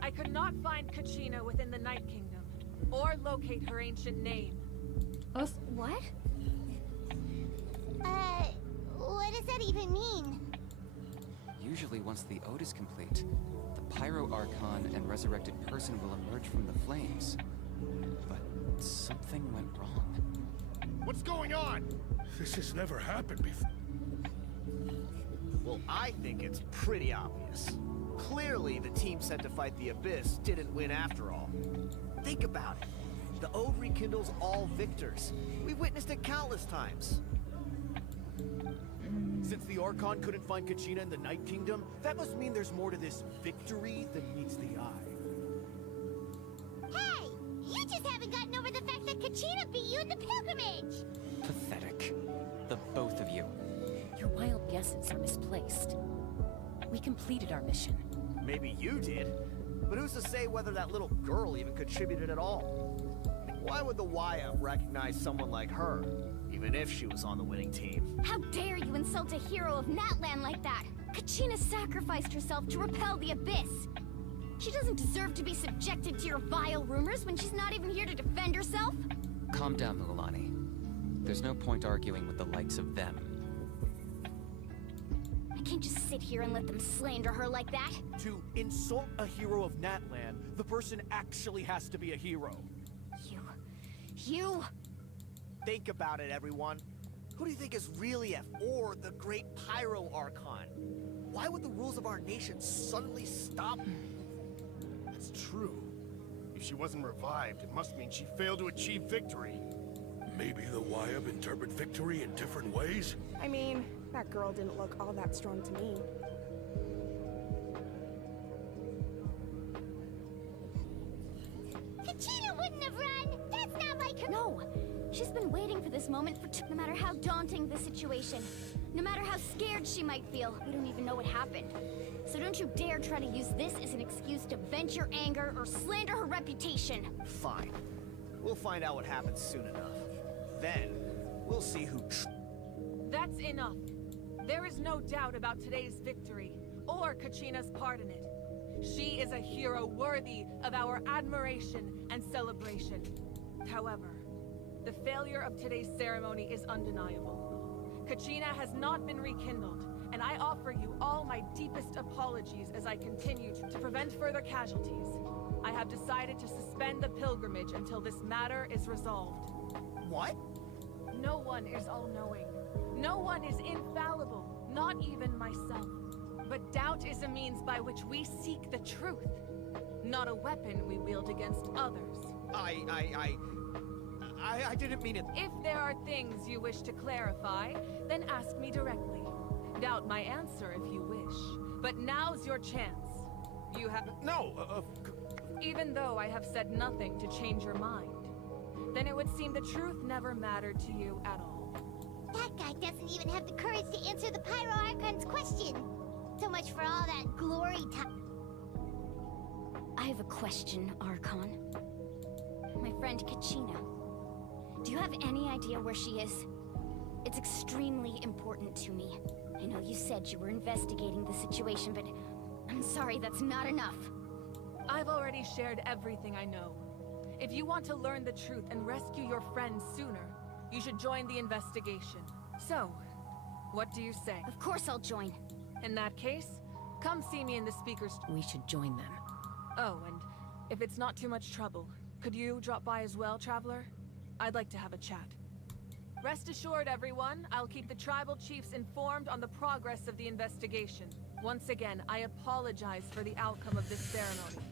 I could not find Kachina within the Night Kingdom, or locate her ancient name. What? What does that even mean? Usually once the ode is complete, the Pyro Archon and resurrected person will emerge from the flames. But something went wrong. What's going on? This has never happened before. Well, I think it's pretty obvious. Clearly, the team sent to fight the Abyss didn't win after all. Think about it. The Ode rekindles all victors. We've witnessed it countless times. Since the Archon couldn't find Kachina in the Night Kingdom, that must mean there's more to this victory than meets the eye. Hey! You just haven't gotten over the fact that Kachina beat you in the pilgrimage! Pathetic. The both of you. Your wild guesses are misplaced. We completed our mission. Maybe you did, but who's to say whether that little girl even contributed at all? Why would the Waya recognize someone like her, even if she was on the winning team? How dare you insult a hero of Natlan like that? Kachina sacrificed herself to repel the Abyss. She doesn't deserve to be subjected to your vile rumors when she's not even here to defend herself. Calm down, Mualani. There's no point arguing with the likes of them. I can't just sit here and let them slander her like that. To insult a hero of Natlan, the person actually has to be a hero. You... Think about it, everyone. Who do you think is really F, or the great Pyro Archon? Why would the rules of our nation suddenly stop? It's true. If she wasn't revived, it must mean she failed to achieve victory. Maybe the Wyab interpret victory in different ways? I mean, that girl didn't look all that strong to me. Kachina wouldn't have run! That's not like her— No! She's been waiting for this moment for no matter how daunting the situation. No matter how scared she might feel, we don't even know what happened. So don't you dare try to use this as an excuse to vent your anger or slander her reputation. Fine. We'll find out what happens soon enough. Then, we'll see who That's enough. There is no doubt about today's victory, or Kachina's part in it. She is a hero worthy of our admiration and celebration. However, the failure of today's ceremony is undeniable. Kachina has not been rekindled, and I offer you all my deepest apologies as I continue to prevent further casualties. I have decided to suspend the pilgrimage until this matter is resolved. What? No one is all-knowing. No one is infallible, not even myself. But doubt is a means by which we seek the truth, not a weapon we wield against others. I didn't mean it. If there are things you wish to clarify, then ask me directly. Doubt my answer if you wish. But now's your chance. You have— No, Even though I have said nothing to change your mind, then it would seem the truth never mattered to you at all. That guy doesn't even have the courage to answer the Pyro Archon's question. So much for all that glory time. I have a question, Archon. My friend Kachina. Do you have any idea where she is? It's extremely important to me. I know you said you were investigating the situation, but I'm sorry, that's not enough. I've already shared everything I know. If you want to learn the truth and rescue your friends sooner, you should join the investigation. So, what do you say? Of course I'll join. In that case, come see me in the speaker's... We should join them. Oh, and if it's not too much trouble, could you drop by as well, Traveler? I'd like to have a chat. Rest assured, everyone, I'll keep the tribal chiefs informed on the progress of the investigation. Once again, I apologize for the outcome of this ceremony.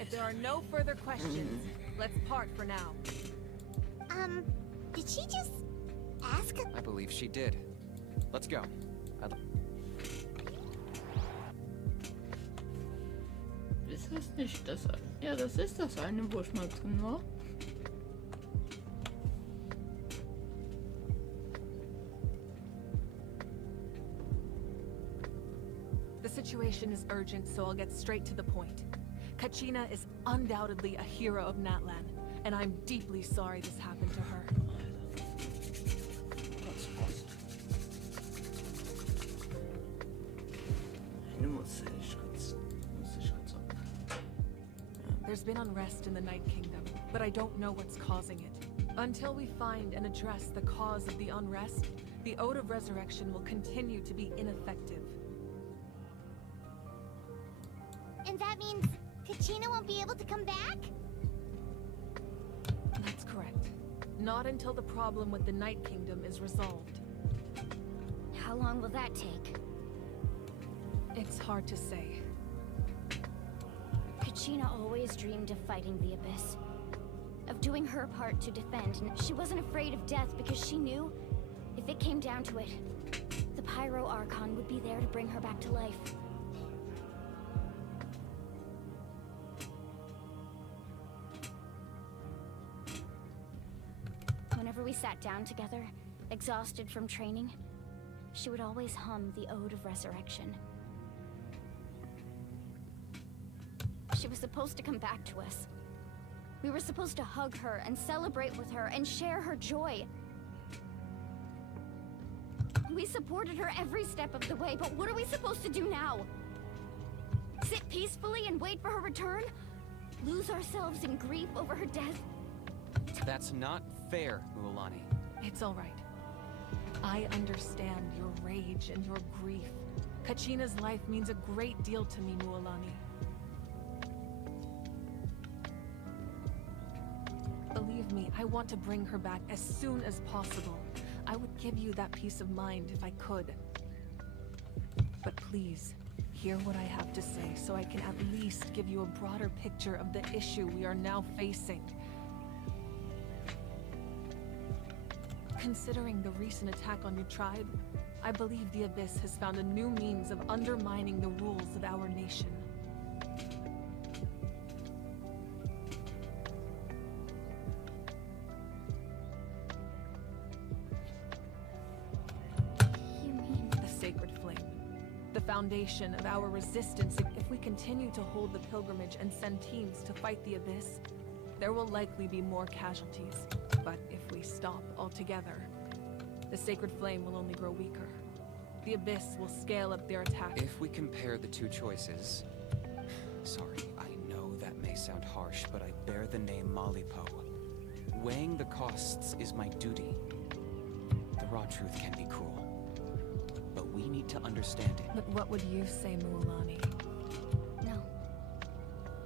If there are no further questions, let's part for now. Did she just ask? I believe she did. Let's go. Ist das nicht das? Ja, das ist das eine, wo ich mal drin war. The situation is urgent, so I'll get straight to the point. Kachina is undoubtedly a hero of Natlan, and I'm deeply sorry this happened to her. There's been unrest in the Night Kingdom, but I don't know what's causing it. Until we find and address the cause of the unrest, the Ode of Resurrection will continue to be ineffective. And that means Kachina won't be able to come back? That's correct. Not until the problem with the Night Kingdom is resolved. How long will that take? It's hard to say. Kachina always dreamed of fighting the Abyss. Of doing her part to defend, and she wasn't afraid of death because she knew, if it came down to it, the Pyro Archon would be there to bring her back to life. Whenever we sat down together, exhausted from training, she would always hum the Ode of Resurrection. She was supposed to come back to us. We were supposed to hug her and celebrate with her and share her joy. We supported her every step of the way, but what are we supposed to do now? Sit peacefully and wait for her return? Lose ourselves in grief over her death? That's not fair, Mualani. It's all right. I understand your rage and your grief. Kachina's life means a great deal to me, Mualani. Believe me, I want to bring her back as soon as possible. I would give you that peace of mind if I could. But please, hear what I have to say so I can at least give you a broader picture of the issue we are now facing. Considering the recent attack on your tribe, I believe the Abyss has found a new means of undermining the rules of our nation. You mean... The Sacred Flame. The foundation of our resistance. If we continue to hold the pilgrimage and send teams to fight the Abyss, there will likely be more casualties. But if we stop altogether, the Sacred Flame will only grow weaker. The Abyss will scale up their attack. If we compare the two choices... Sorry, I know that may sound harsh, but I bear the name Malipo. Weighing the costs is my duty. The raw truth can be cruel, but we need to understand it. But what would you say, Mualani? No.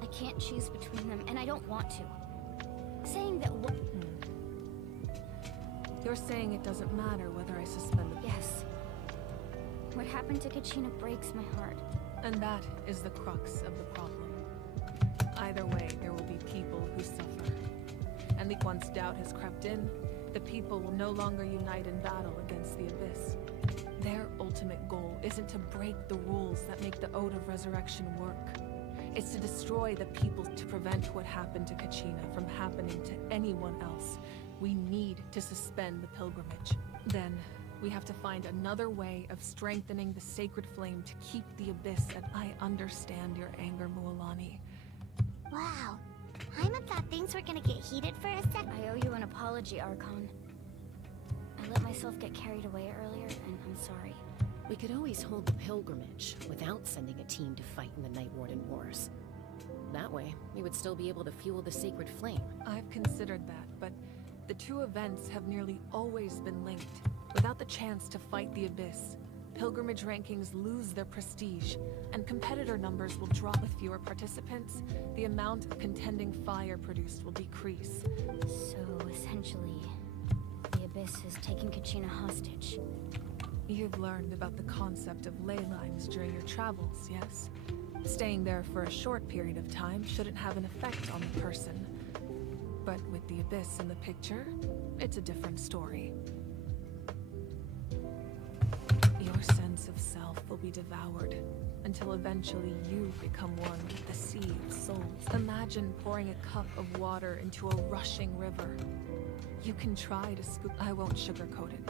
I can't choose between them, and I don't want to. Saying that You're saying it doesn't matter whether I suspend the... Yes. What happened to Kachina breaks my heart. And that is the crux of the problem. Either way, there will be people who suffer. And once doubt has crept in, the people will no longer unite in battle against the Abyss. Their ultimate goal isn't to break the rules that make the Ode of Resurrection work. It's to destroy the people to prevent what happened to Kachina from happening to anyone else. We need to suspend the pilgrimage. Then, we have to find another way of strengthening the Sacred Flame to keep the Abyss, and I understand your anger, Mualani. Wow. Paimon thought things were gonna get heated for a sec. I owe you an apology, Archon. I let myself get carried away earlier, and I'm sorry. We could always hold the pilgrimage without sending a team to fight in the Night Warden Wars. That way, we would still be able to fuel the Sacred Flame. I've considered that, but the two events have nearly always been linked. Without the chance to fight the Abyss, pilgrimage rankings lose their prestige, and competitor numbers will drop. With fewer participants, the amount of contending fire produced will decrease. So, essentially, the Abyss has taken Kachina hostage. You've learned about the concept of ley lines during your travels, yes? Staying there for a short period of time shouldn't have an effect on the person. But with the Abyss in the picture, it's a different story. Your sense of self will be devoured, until eventually you become one with the sea of souls. Imagine pouring a cup of water into a rushing river. You can try to scoop... I won't sugarcoat it.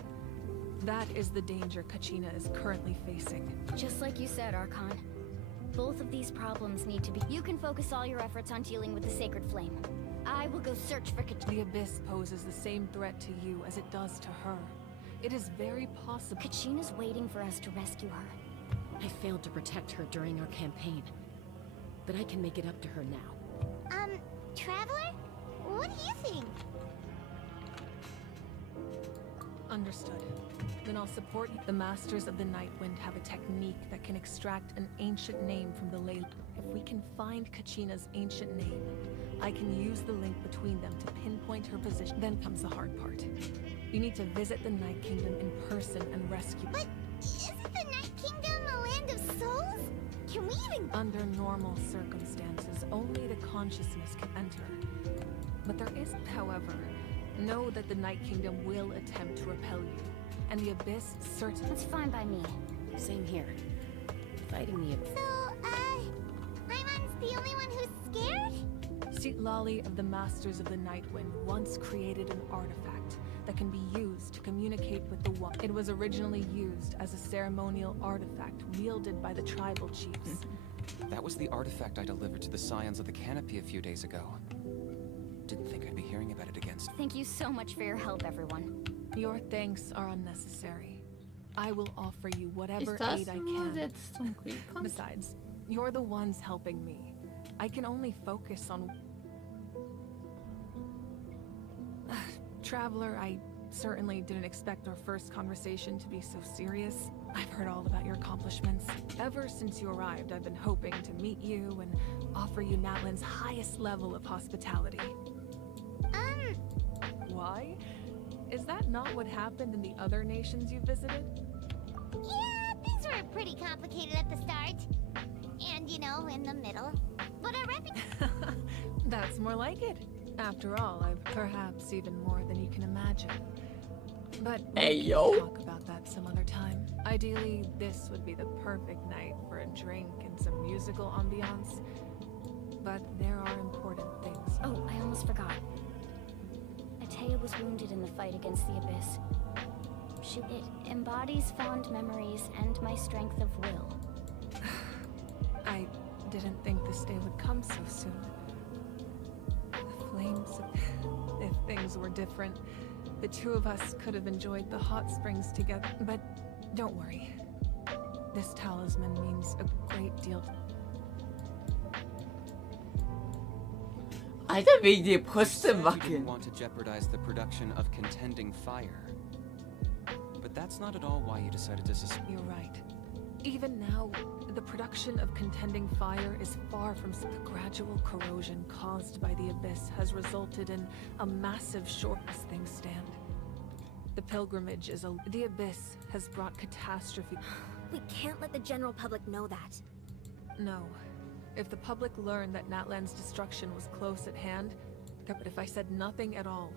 That is the danger Kachina is currently facing. Just like you said, Archon. Both of these problems need to be... You can focus all your efforts on dealing with the Sacred Flame. I will go search for Kachina. The Abyss poses the same threat to you as it does to her. It is very possible... Kachina's waiting for us to rescue her. I failed to protect her during our campaign, but I can make it up to her now. Traveler? What do you think? Understood. Then I'll support you. The Masters of the Nightwind have a technique that can extract an ancient name from the ley. If we can find Kachina's ancient name, I can use the link between them to pinpoint her position. Then comes the hard part. You need to visit the Night Kingdom in person and rescue... But isn't the Night Kingdom a land of souls? Can we even... Under normal circumstances, only the consciousness can enter. But there is, however, know that the Night Kingdom will attempt to repel you. And the Abyss certainly... That's fine by me. Same here. Fighting the Abyss... So, Paimon's the only one who's scared? Lali of the Masters of the Nightwind once created an artifact that can be used to communicate with the one. It was originally used as a ceremonial artifact wielded by the tribal chiefs. That was the artifact I delivered to the Scions of the Canopy a few days ago. Didn't think I'd be hearing about it again. Thank you so much for your help, everyone. Your thanks are unnecessary. I will offer you whatever aid I can. Besides, you're the ones helping me. I can only focus on... Traveler, I certainly didn't expect our first conversation to be so serious. I've heard all about your accomplishments. Ever since you arrived, I've been hoping to meet you and offer you Natlan's highest level of hospitality. Why? Is that not what happened in the other nations you visited? Yeah, things Things were pretty complicated at the start. And, you know, in the middle. But our reputation... That's more like it. After all, I've perhaps even more than you can imagine. But we can talk about that some other time. Ideally, this would be the perfect night for a drink and some musical ambiance. But there are important things. Oh, I almost forgot. Atea was wounded in the fight against the Abyss. It embodies fond memories and my strength of will. I didn't think this day would come so soon. The flames, if things were different, the two of us could have enjoyed the hot springs together. But don't worry. This talisman means a great deal. Alter, wegen die Brüste You wackeln. didn't want to jeopardize the production of contending fire. But that's not at all why you decided to You're right. Even now, the production of contending fire is far from the gradual corrosion caused by the Abyss has resulted in a massive short as things stand. The pilgrimage is the Abyss has brought catastrophe. We can't let the general public know that. No. If the public learned that Natlan's destruction was close at hand, but if I said nothing at all,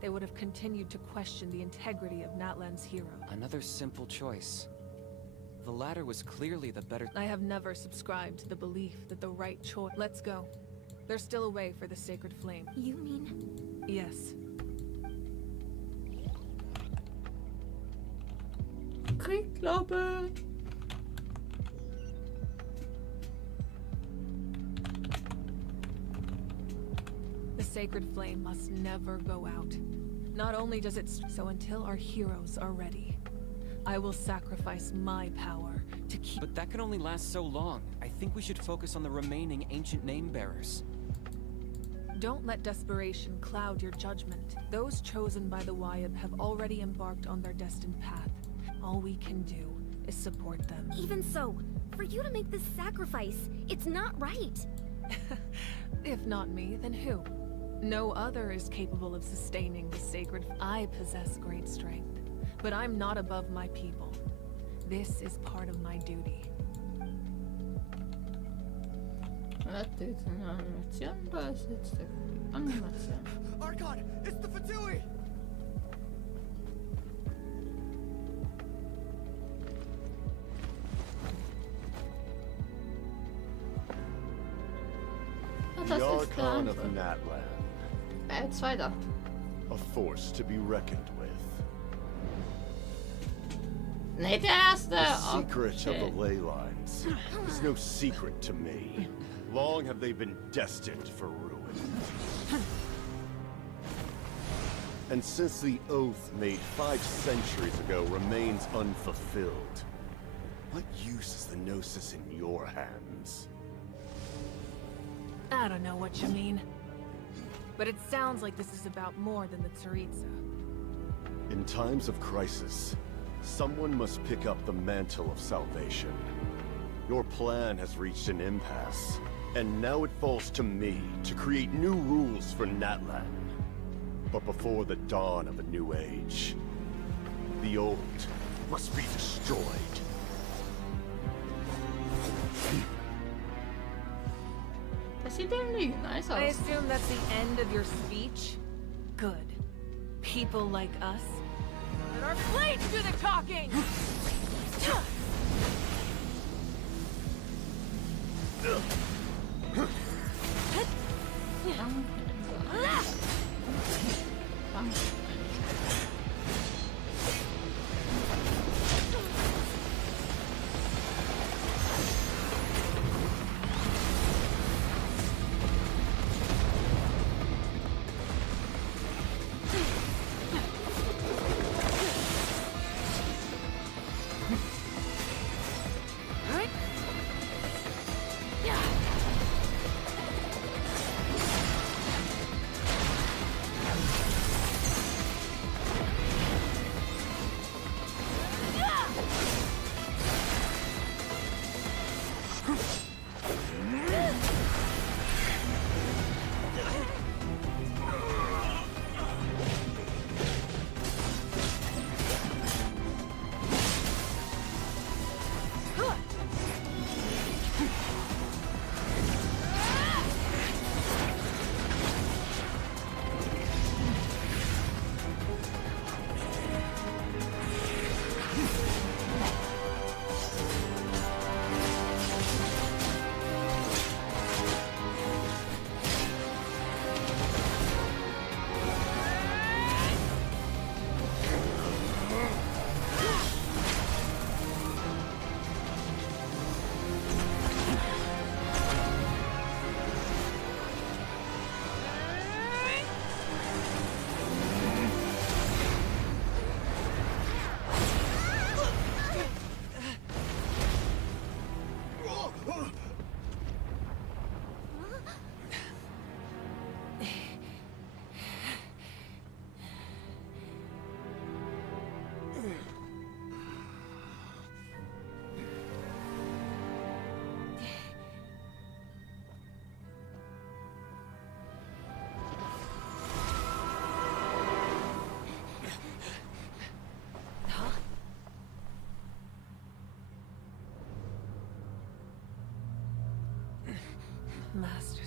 they would have continued to question the integrity of Natlan's hero. Another simple choice. The latter was clearly the better. I have never subscribed to the belief that the right choice. Let's go. There's still a way for the sacred flame. You mean? Yes. Kriegklappe. The sacred flame must never go out. Not only does it so until our heroes are ready, I will sacrifice my power to keep. But that can only last so long. I think we should focus on the remaining ancient name bearers. Don't let desperation cloud your judgment. Those chosen by the Wyab have already embarked on their destined path. All we can do is support them. Even so, for you to make this sacrifice, it's not right. If not me, then who? No other is capable of sustaining the sacred. I possess great strength, but I'm not above my people. This is part of my duty. Was ist eine Animation? Da ist jetzt die Animation. Archon, it's the Fatui! Ah, The das ist der Archon of andere. Natlan. Zweiter. A force to be reckoned with. Nee, der erste. The secret of Okay. the ley lines is no secret to me. Long have they been destined for ruin. And since the oath made 5 centuries ago remains unfulfilled, what use is the Gnosis in your hands? I don't know what you mean. But it sounds like this is about more than the Tsaritsa. In times of crisis, someone must pick up the mantle of salvation. Your plan has reached an impasse, and now it falls to me to create new rules for Natlan. But before the dawn of a new age, the old must be destroyed. Das sieht irgendwie nice I aus. assume that's the end of your speech? Good. People like us. Let our blades do the talking!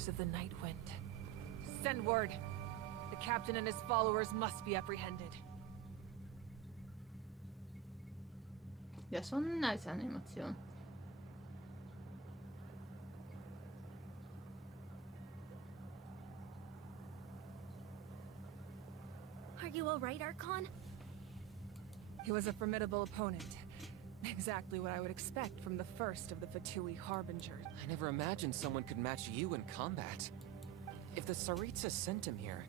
of the Night Wind. Send word. The captain and his followers must be apprehended. Das war eine nice Animation. Are you alright, Archon? He was a formidable opponent. Exactly what I would expect from the first of the Fatui Harbingers. I never imagined someone could match you in combat. If the Tsaritsa sent him here,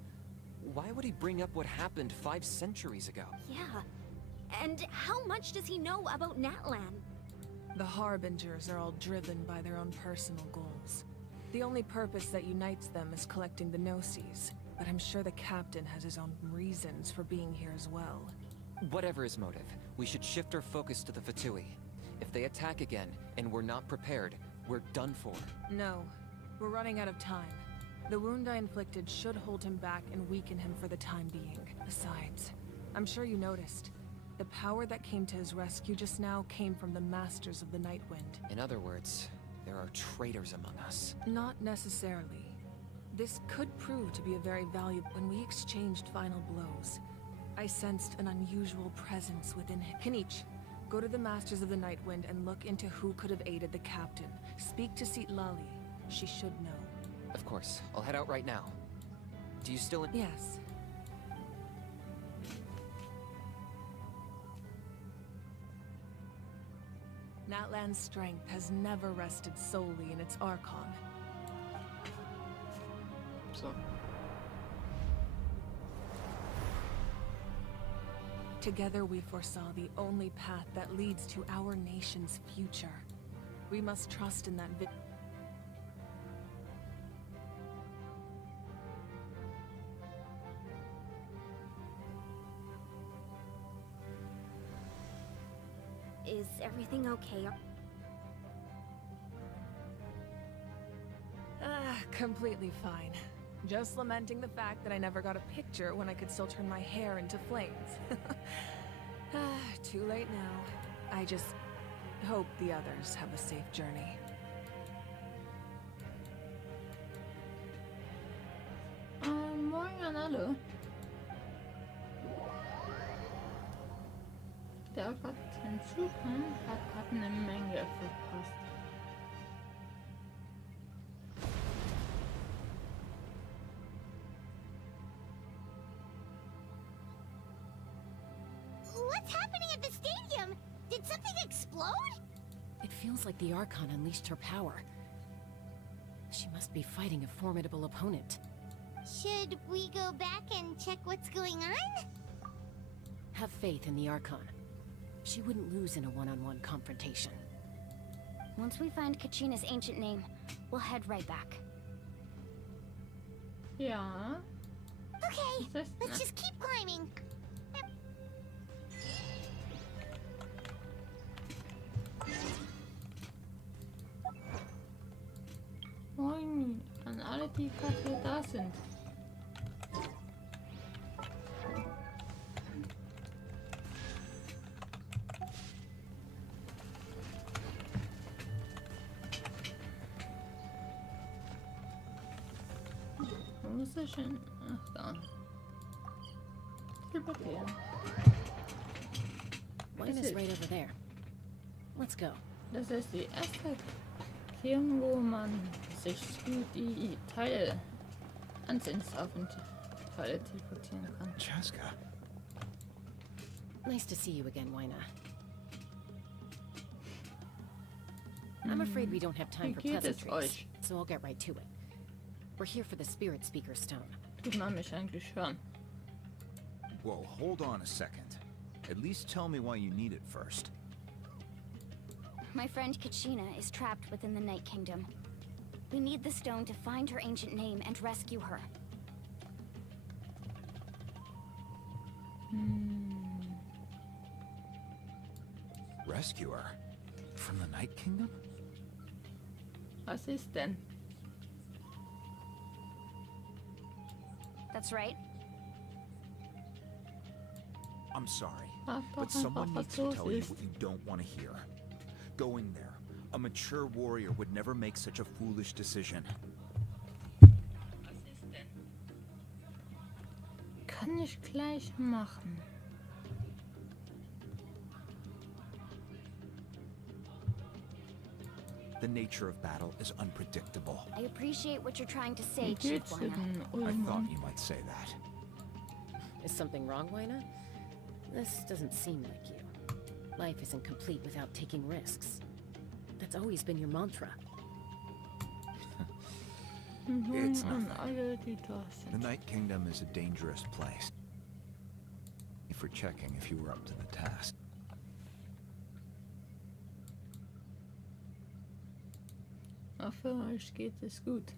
why would he bring up what happened 5 centuries ago? Yeah. And how much does he know about Natlan? The Harbingers are all driven by their own personal goals. The only purpose that unites them is collecting the Gnosis, but I'm sure the captain has his own reasons for being here as well. Whatever his motive, we should shift our focus to the Fatui. If they attack again, and we're not prepared, we're done for. No, we're running out of time. The wound I inflicted should hold him back and weaken him for the time being. Besides, I'm sure you noticed. The power that came to his rescue just now came from the Masters of the Night Wind. In other words, there are traitors among us. Not necessarily. This could prove to be a very valuable... When we exchanged final blows, I sensed an unusual presence within him. Kinich, go to the Masters of the Night Wind and look into who could have aided the captain. Speak to Lali. She should know. Of course. I'll head out right now. Do you still... Yes. Natlan's strength has never rested solely in its Archon. So. Together we foresaw the only path that leads to our nation's future. We must trust in that Is everything okay? Completely fine. Just lamenting the fact that I never got a picture when I could still turn my hair into flames. Too late now. I just hope the others have a safe journey. Moin an alle. Der gerade hinzukommt, hat gerade eine Menge verpasst. What's happening at the stadium? Did something explode? It feels like the Archon unleashed her power. She must be fighting a formidable opponent. Should we go back and check what's going on? Have faith in the Archon. She wouldn't lose in a one-on-one confrontation. Once we find Kachina's ancient name, we'll head right back. Ja. Okay, let's just keep climbing. Moin an alle, die gerade da sind. Wo ist er schon? Ach, da. Silberbeer. Mine is right over there. Let's go. Das ist die erste Kirche, wo man sich für die Teile Ansinnsaufenthalte teleportieren kann. Chaska. Nice to see you again, Wyna. I'm afraid we don't have time for pleasantries, so I'll get right to it. We're here for the Spirit Speaker Stone. Tut man mich eigentlich hören? Whoa, hold on a second. At least tell me why you need it first. My friend Kachina is trapped within the Night Kingdom. We need the stone to find her ancient name and rescue her. Rescue her? From the Night Kingdom? Was ist denn? That's right. I'm sorry, but someone needs to tell you what you don't want to hear. Go in there. A mature warrior would never make such a foolish decision. kann ich gleich machen. The nature of battle is unpredictable. I appreciate what you're trying to say, Wie Chief geht's Lina. denn, I Ullmann? thought you might say that. Is something wrong, Wina? This doesn't seem like you. Life isn't complete without taking risks. That's always been your mantra. It's An nothing. alle, die da The sind. Night Kingdom is a dangerous place. For checking if you were up to the task. Ach, für euch geht es gut.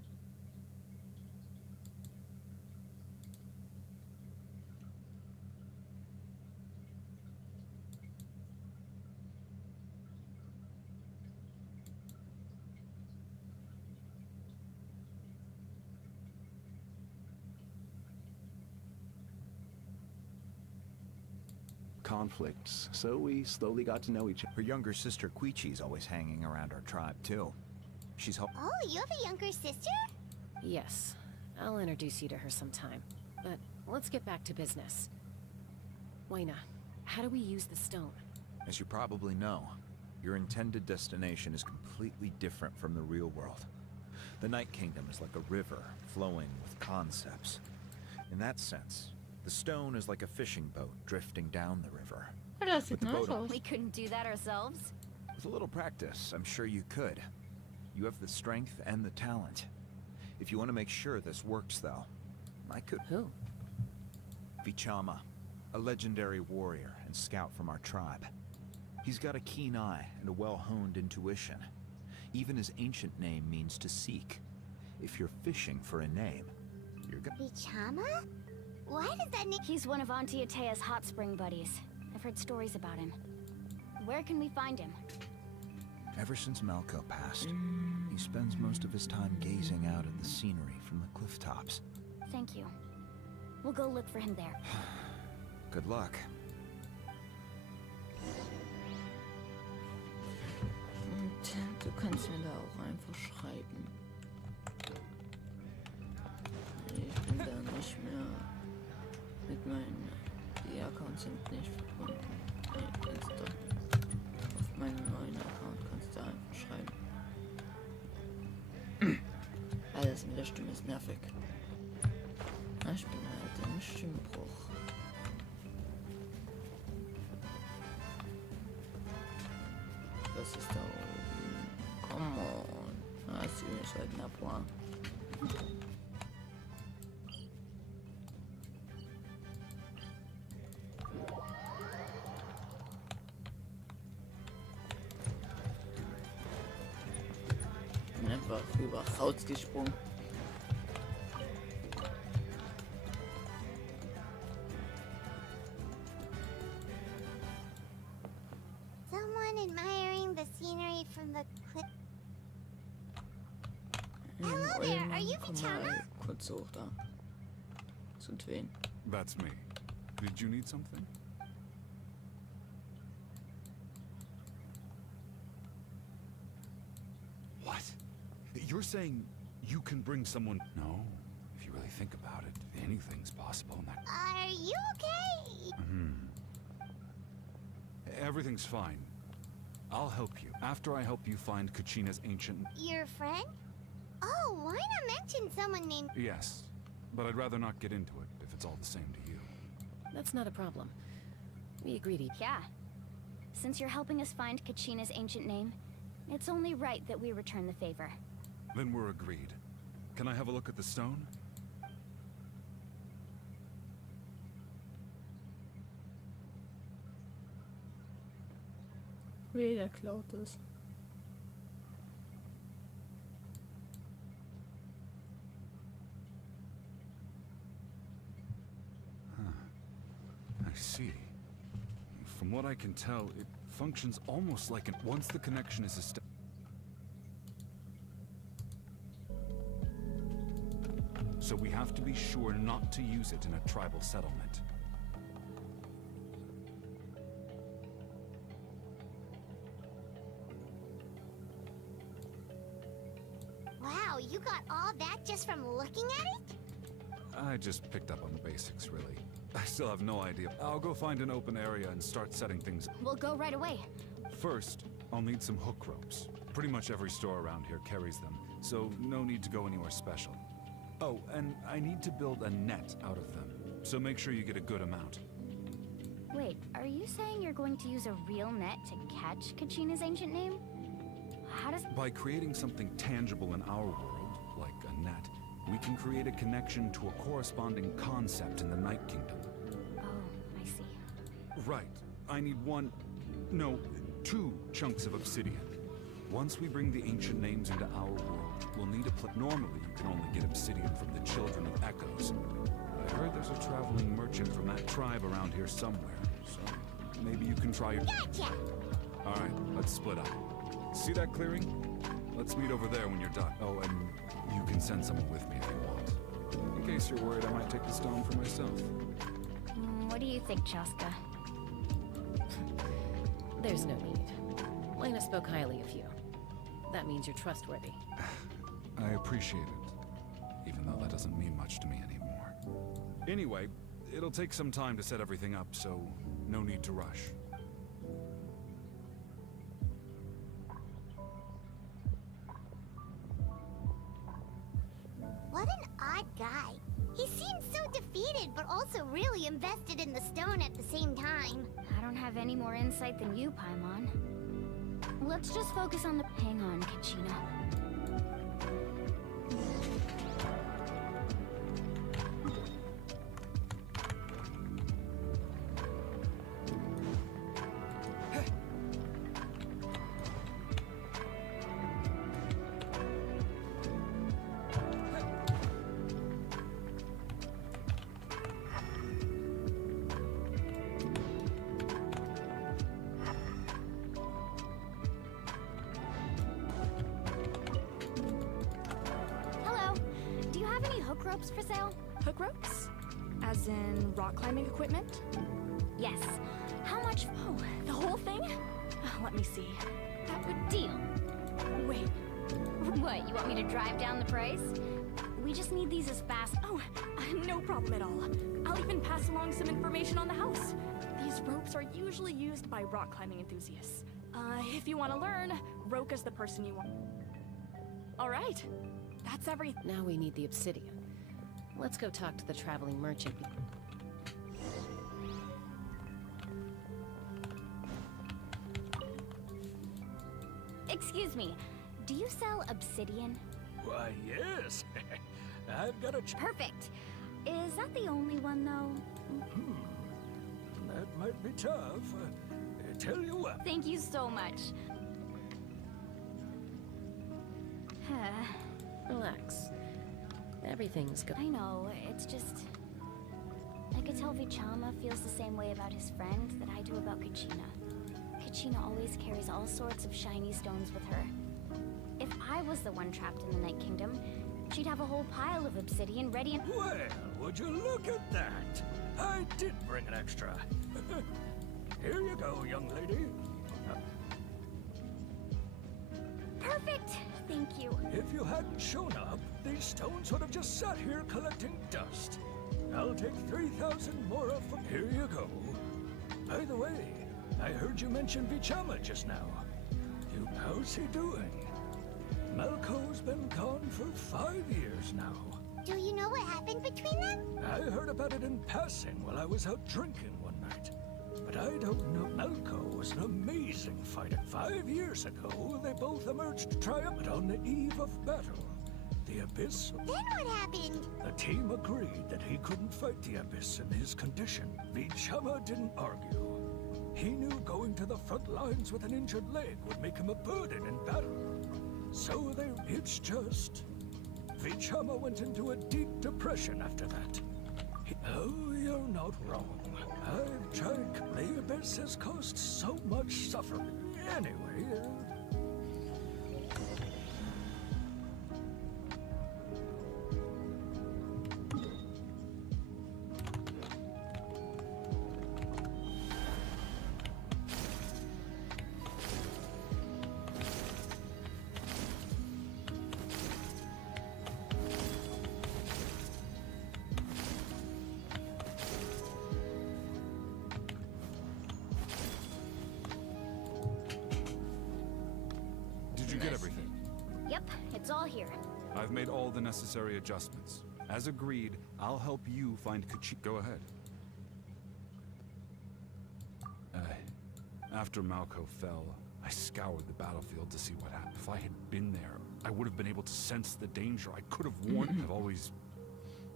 Conflicts, so we slowly got to know each other. Her younger sister Quichi's always hanging around our tribe too. She's Oh, you have a younger sister? Yes, I'll introduce you to her sometime. But let's get back to business. Wina, how do we use the stone? As you probably know, your intended destination is completely different from the real world. The Night Kingdom is like a river flowing with concepts. In that sense, the stone is like a fishing boat drifting down the river. Ja, das sieht With the nice boat aus. We couldn't do that ourselves. With a little practice, I'm sure you could. You have the strength and the talent. If you want to make sure this works, though, I could... Who? Vichama, a legendary warrior and scout from our tribe. He's got a keen eye and a well-honed intuition. Even his ancient name means to seek. If you're fishing for a name, you're gonna... Vichama? Why does that name... He's one of Auntie Atea's hot spring buddies. I've heard stories about him. Where can we find him? Ever since Malco passed, he spends most of his time gazing out at the scenery from the cliff tops. Thank you. We'll go look for him there. Good luck. Und du kannst mir da auch einfach schreiben. Ich bin da nicht mehr mit meinen... Die Accounts sind nicht verbunden. Nee, Insta. Auf meinem neuen Account kannst du einfach schreiben. Alles mit der Stimme ist nervig. Ich bin halt im Stimmbruch. Das ist da oben. Come on. Ah, sie ist halt ein Point. Bin einfach rüber rausgesprungen. Someone admiring the scenery from the cliff. Hello there, are you Komm Vichama? mal kurz hoch da. Zu Twen. That's me. Did you need something? What? You're saying you can bring someone... No. If you really think about it, anything's possible in that... Are you okay? Everything's fine. I'll help you. After I help you find Kachina's ancient... Your friend? Oh, why not mention someone named... Yes. But I'd rather not get into it, if it's all the same to you. That's not a problem. We agreed. Yeah. Since you're helping us find Kachina's ancient name, it's only right that we return the favor. Then we're agreed. Can I have a look at the stone? Weh, der klaut es. I see. From what I can tell, it functions almost like an... Once the connection is established... So we have to be sure not to use it in a tribal settlement. Wow, you got all that just from looking at it? I just picked up on the basics, really. I still have no idea. I'll go find an open area and start setting things. We'll go right away. First, I'll need some hook ropes. Pretty much every store around here carries them, so no need to go anywhere special. Oh, and I need to build a net out of them, so make sure you get a good amount. Wait, are you saying you're going to use a real net to catch Kachina's ancient name? How does... By creating something tangible in our world, like a net, we can create a connection to a corresponding concept in the Night Kingdom. Oh, I see. Right. I need two chunks of obsidian. Once we bring the ancient names into our world, we'll need a Normally, you can only get obsidian from the Children of Echoes. I heard there's a traveling merchant from that tribe around here somewhere, so maybe you can try your... Gotcha! Alright, let's split up. See that clearing? Let's meet over there when you're done. Oh, and you can send someone with me if you want. In case you're worried I might take the stone for myself. What do you think, Chaska? There's no need. Lena spoke highly of you. That means you're trustworthy. I appreciate it, even though that doesn't mean much to me anymore. Anyway, it'll take some time to set everything up, so no need to rush. What an odd guy. He seems so defeated, but also really invested in the stone at the same time. I don't have any more insight than you, Paimon. Let's just focus on the... Hang on, Kachina. Hook ropes for sale? Hook ropes? As in rock climbing equipment? Yes. How much? Oh, the whole thing? Let me see. That would deal. Wait. What, you want me to drive down the price? We just need these as fast... Oh, no problem at all. I'll even pass along some information on the house. These ropes are usually used by rock climbing enthusiasts. If you want to learn, Roka's the person you want. All right. That's everything. Now we need the obsidian. Let's go talk to the traveling merchant. Excuse me, do you sell obsidian? Why, yes. I've got a... Perfect. Is that the only one, though? That might be tough. Tell you what. Thank you so much. Relax. Everything's good. I know, it's just... I could tell Vichama feels the same way about his friend that I do about Kachina. Kachina always carries all sorts of shiny stones with her. If I was the one trapped in the Night Kingdom, she'd have a whole pile of obsidian ready and... Well, would you look at that? I did bring an extra. Here you go, young lady. Perfect! Thank you. If you hadn't shown up, these stones would have just sat here collecting dust. I'll take 3,000 more of them. Here you go. By the way, I heard you mention Vichama just now. How's he doing? Malco's been gone for 5 years now. Do you know what happened between them? I heard about it in passing while I was out drinking one night. But I don't know. Malco was an amazing fighter. 5 years ago, they both emerged triumphant on the eve of battle. The Abyss... Then what happened? The team agreed that he couldn't fight the Abyss in his condition. Vichama didn't argue. He knew going to the front lines with an injured leg would make him a burden in battle. So it's just... Vichama went into a deep depression after that. Oh, you're not wrong. I've tried. The Abyss has caused so much suffering. Anyway, here. I've made all the necessary adjustments. As agreed, I'll help you find Kachi. Go ahead. After Malco fell, I scoured the battlefield to see what happened. If I had been there, I would have been able to sense the danger. I could have warned him. I've always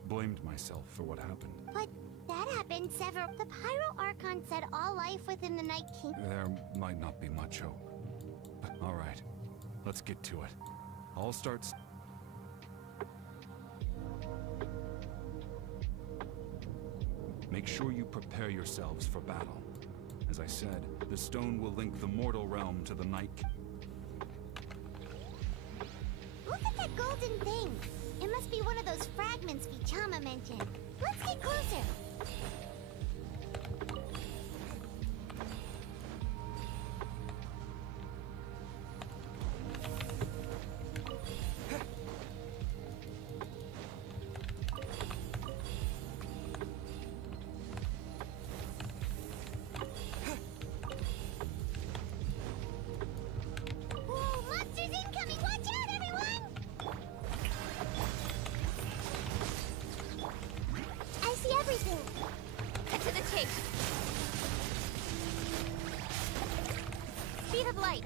blamed myself for what happened. But that happened several... The Pyro Archon said all life within the Night King... There might not be much hope. But all right, let's get to it. I'll start... Make sure you prepare yourselves for battle. As I said, the stone will link the mortal realm to the Night King. Look at that golden thing! It must be one of those fragments Vichama mentioned. Let's get closer! Speed of light.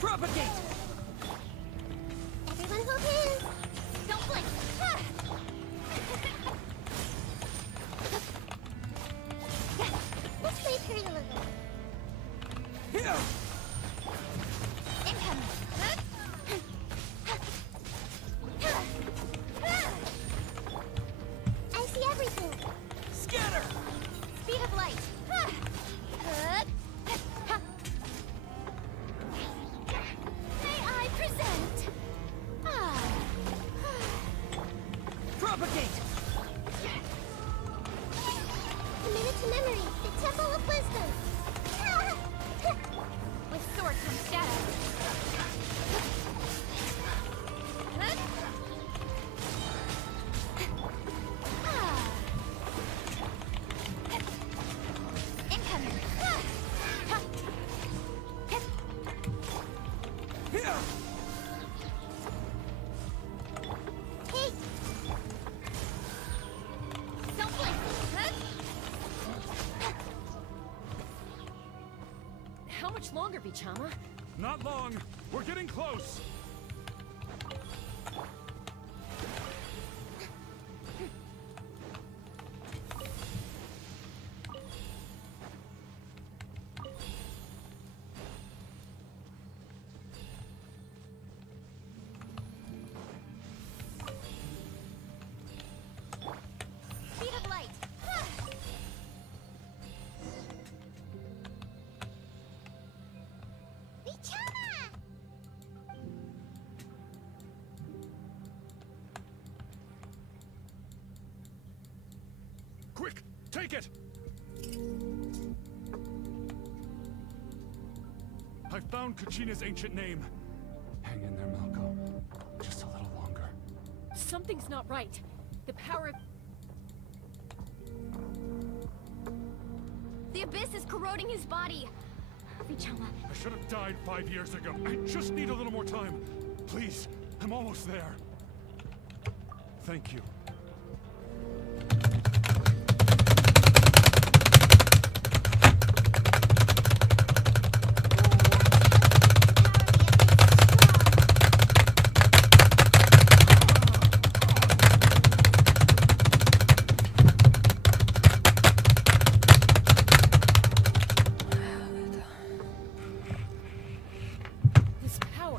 Propagate! Everyone hold hands. Don't blink. Let's wait for you a little. Here! Incoming. I see everything. Scatter! Speed of light. May I present? Propagate! A minute to memory. The Temple of Wisdom. With sword comes shadow. Incoming. Here! Hey! Don't blink. How much longer, Vichama? Not long. We're getting close. Speed of light. Vichama! Quick, take it! I found Kachina's ancient name. Hang in there, Malco. Just a little longer. Something's not right. The power of... The Abyss is corroding his body. Vichama. I should have died 5 years ago. I just need a little more time. Please, I'm almost there. Thank you. This power...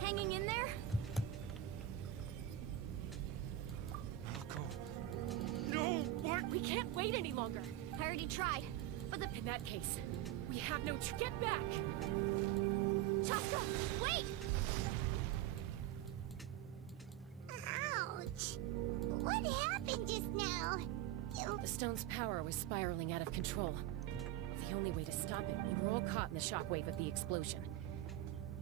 Hanging in there? No, what? We can't wait any longer. I already tried, but the... In that case, we have no... Get back! Chaska, wait! Ouch! What happened just now? The stone's power was spiraling out of control. The only way to stop it, we were all caught in the shockwave of the explosion.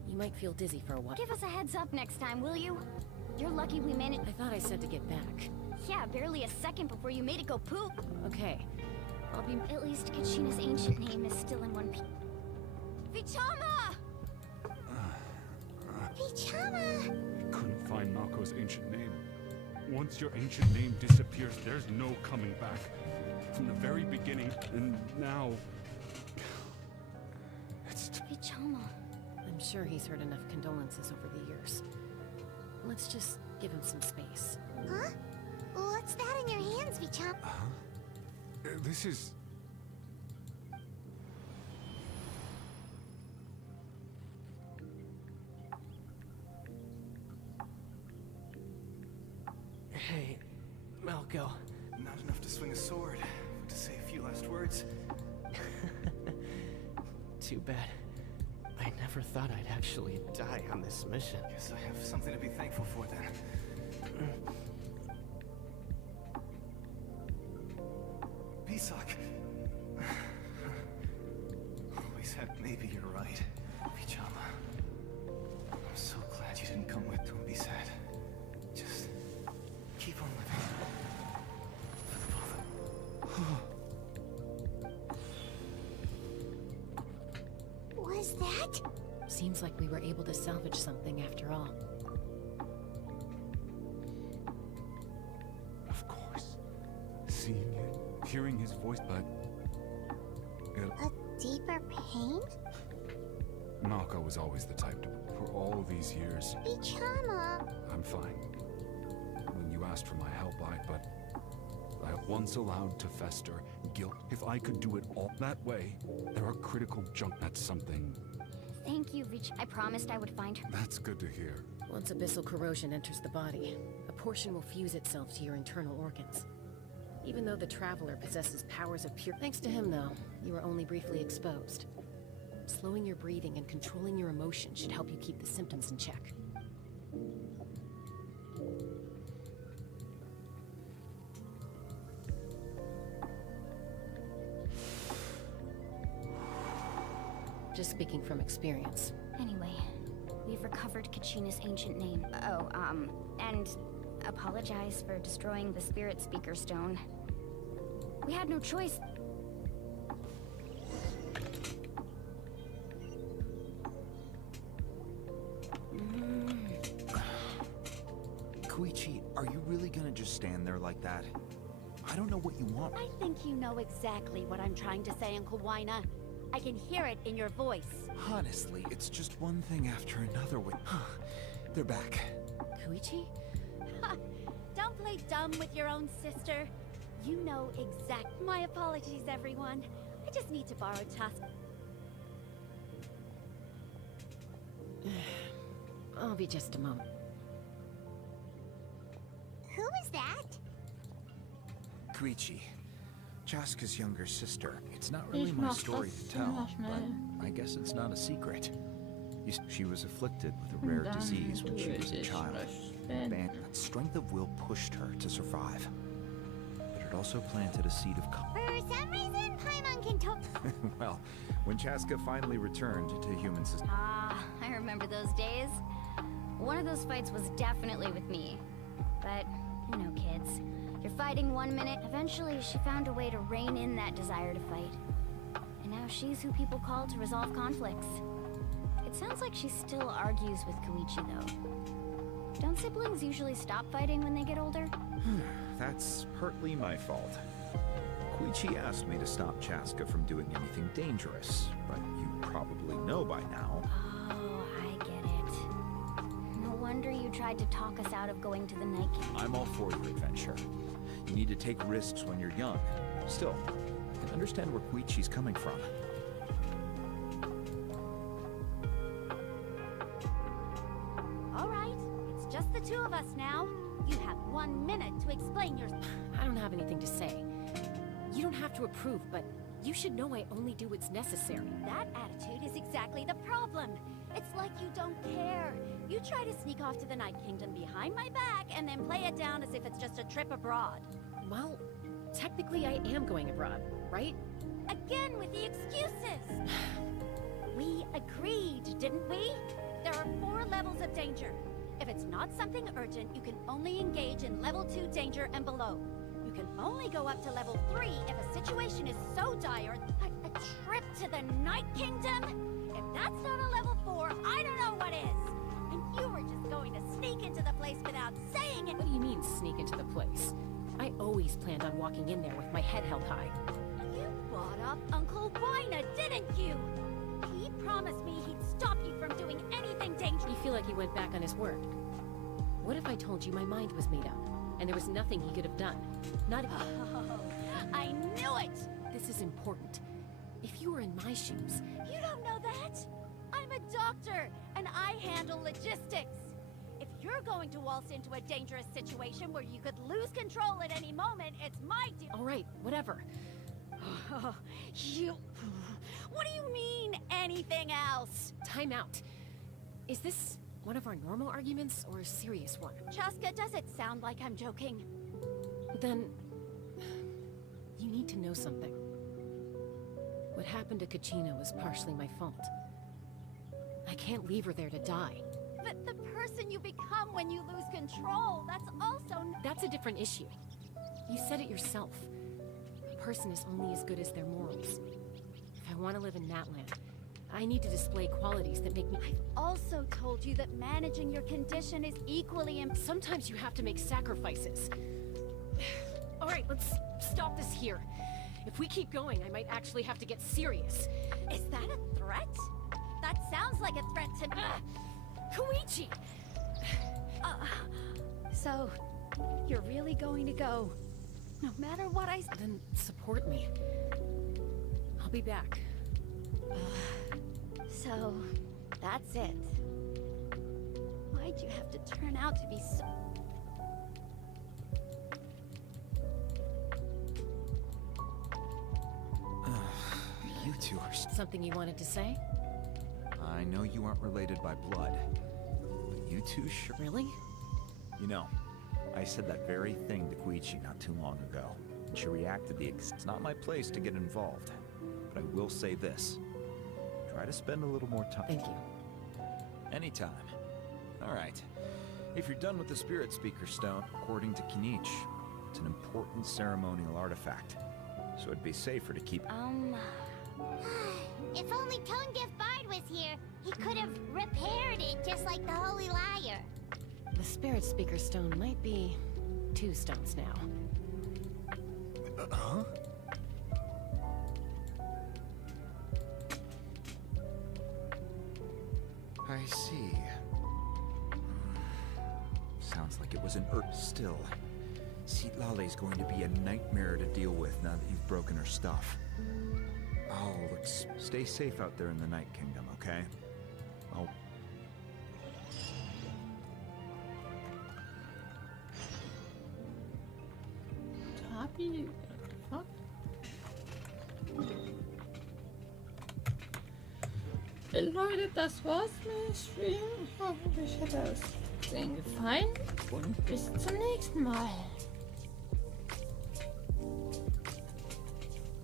You might feel dizzy for a while. Give us a heads up next time, will you? You're lucky we managed. I thought I said to get back. Yeah, barely a second before you made it go poop. Okay. I'll be... At least Kachina's ancient name is still in one piece. Vichama! Vichama! Couldn't find Nako's ancient name. Once your ancient name disappears, there's no coming back. From the very beginning, and now... It's... Vichama. I'm sure he's heard enough condolences over the years. Let's just give him some space. Huh? What's that in your hands, Vichama? This is... Hey, Malco. Not enough to swing a sword. To say a few last words. Too bad. I never thought I'd actually die on this mission. Guess I have something to be thankful for then. Pisak. Always had maybe you're right. Vichama. I'm so glad you didn't come with. Don't be sad. Just keep on living. For the both of Was that? Seems like we were able to salvage something after all. Of course. Seeing it, hearing his voice, but... A deeper pain? Malco was always the type to... For all these years... Vichama! I'm fine. When you asked for my help, but I once allowed to fester guilt. If I could do it all that way, there are critical junk. That's something. Thank you, Vich. I promised I would find her. That's good to hear. Once abyssal corrosion enters the body, a portion will fuse itself to your internal organs. Even though the Traveler possesses powers of pure... Thanks to him, though, you were only briefly exposed. Slowing your breathing and controlling your emotions should help you keep the symptoms in check. Just speaking from experience. Anyway, we've recovered Kachina's ancient name. Oh, and apologize for destroying the Spirit Speaker Stone. We had no choice. Koichi, are you really gonna just stand there like that? I don't know what you want. I think you know exactly what I'm trying to say, Uncle Waina. I can hear it in your voice. Honestly, it's just one thing after another with... They're back. Koichi? Don't play dumb with your own sister. You know exact... My apologies, everyone. I just need to borrow Tusk. I'll be just a moment. Who is that? Koichi. Chaska's younger sister. It's not really my story to tell, but I guess it's not a secret. She was afflicted with a rare disease when she was a child. That strength of will pushed her to survive. But it also planted a seed of... For some reason, Paimon can talk. Well, when Chaska finally returned to human society... Ah, I remember those days. One of those fights was definitely with me. But, you know, kids. You're fighting 1 minute, eventually she found a way to rein in that desire to fight. And now she's who people call to resolve conflicts. It sounds like she still argues with Koichi, though. Don't siblings usually stop fighting when they get older? That's partly my fault. Koichi asked me to stop Chaska from doing anything dangerous, but you probably know by now. Oh, I get it. No wonder you tried to talk us out of going to the Night King. I'm all for your adventure. You need to take risks when you're young. Still, I can understand where Koichi's coming from. All right, it's just the two of us now. You have 1 minute to explain your... I don't have anything to say. You don't have to approve, but you should know I only do what's necessary. That attitude is exactly the problem. It's like you don't care. You try to sneak off to the Night Kingdom behind my back and then play it down as if it's just a trip abroad. Well, technically I am going abroad, right? Again with the excuses! We agreed, didn't we? There are 4 levels of danger. If it's not not something urgent, you can only engage in level 2 danger and below. You can only go up to level 3 if a situation is so dire, like a trip to the Night Kingdom? If that's not a level 4, I don't know what is. And you were just going to sneak into the place without saying it. What do you mean, sneak into the place? I always planned on walking in there with my head held high. You bought up Uncle Wina, didn't you? He promised me he'd stop you from doing anything dangerous. You feel like he went back on his word. What if I told you my mind was made up, and there was nothing he could have done? Not even... Oh, I knew it! This is important. If you were in my shoes... You don't know that? I'm a doctor, and I handle logistics. If you're going to waltz into a dangerous situation where you could lose control at any moment, it's my deal. All right, whatever. You... What do you mean, anything else? Time out. Is this one of our normal arguments, or a serious one? Chaska, does it sound like I'm joking? Then... you need to know something. What happened to Kachina was partially my fault. I can't leave her there to die. But the person you become when you lose control, that's also... That's a different issue. You said it yourself. A person is only as good as their morals. If I want to live in Natland, I need to display qualities that make me... I've also told you that managing your condition is equally important. Sometimes you have to make sacrifices. All right, let's stop this here. If we keep going, I might actually have to get serious. Is that a threat? That sounds like a threat to me. Koichi! So, you're really going to go, no matter what I... Then support me. I'll be back. So, that's it. Why'd you have to turn out to be so... You two are... Something you wanted to say? I know you aren't related by blood, but you two sure... Really? You know, I said that very thing to Koichi not too long ago, and she reacted It's not my place to get involved, but I will say this. Try to spend a little more time. Thank you. Anytime. All right. If you're done with the Spirit Speaker Stone, according to Kinich, it's an important ceremonial artifact, so it'd be safer to keep... If only Tonegif Bard was here, he could have repaired it just like the Holy Liar. The Spirit Speaker Stone might be 2 stones now. Huh? I see. Sounds like it was an Still, Lale's going to be a nightmare to deal with now that you've broken her stuff. Oh, look, stay safe out there in the Night Kingdom, okay? Oh. Happy. Fuck. Leute, das war's mit dem Stream. Hoffentlich hat es Ihnen gefallen und bis zum nächsten Mal.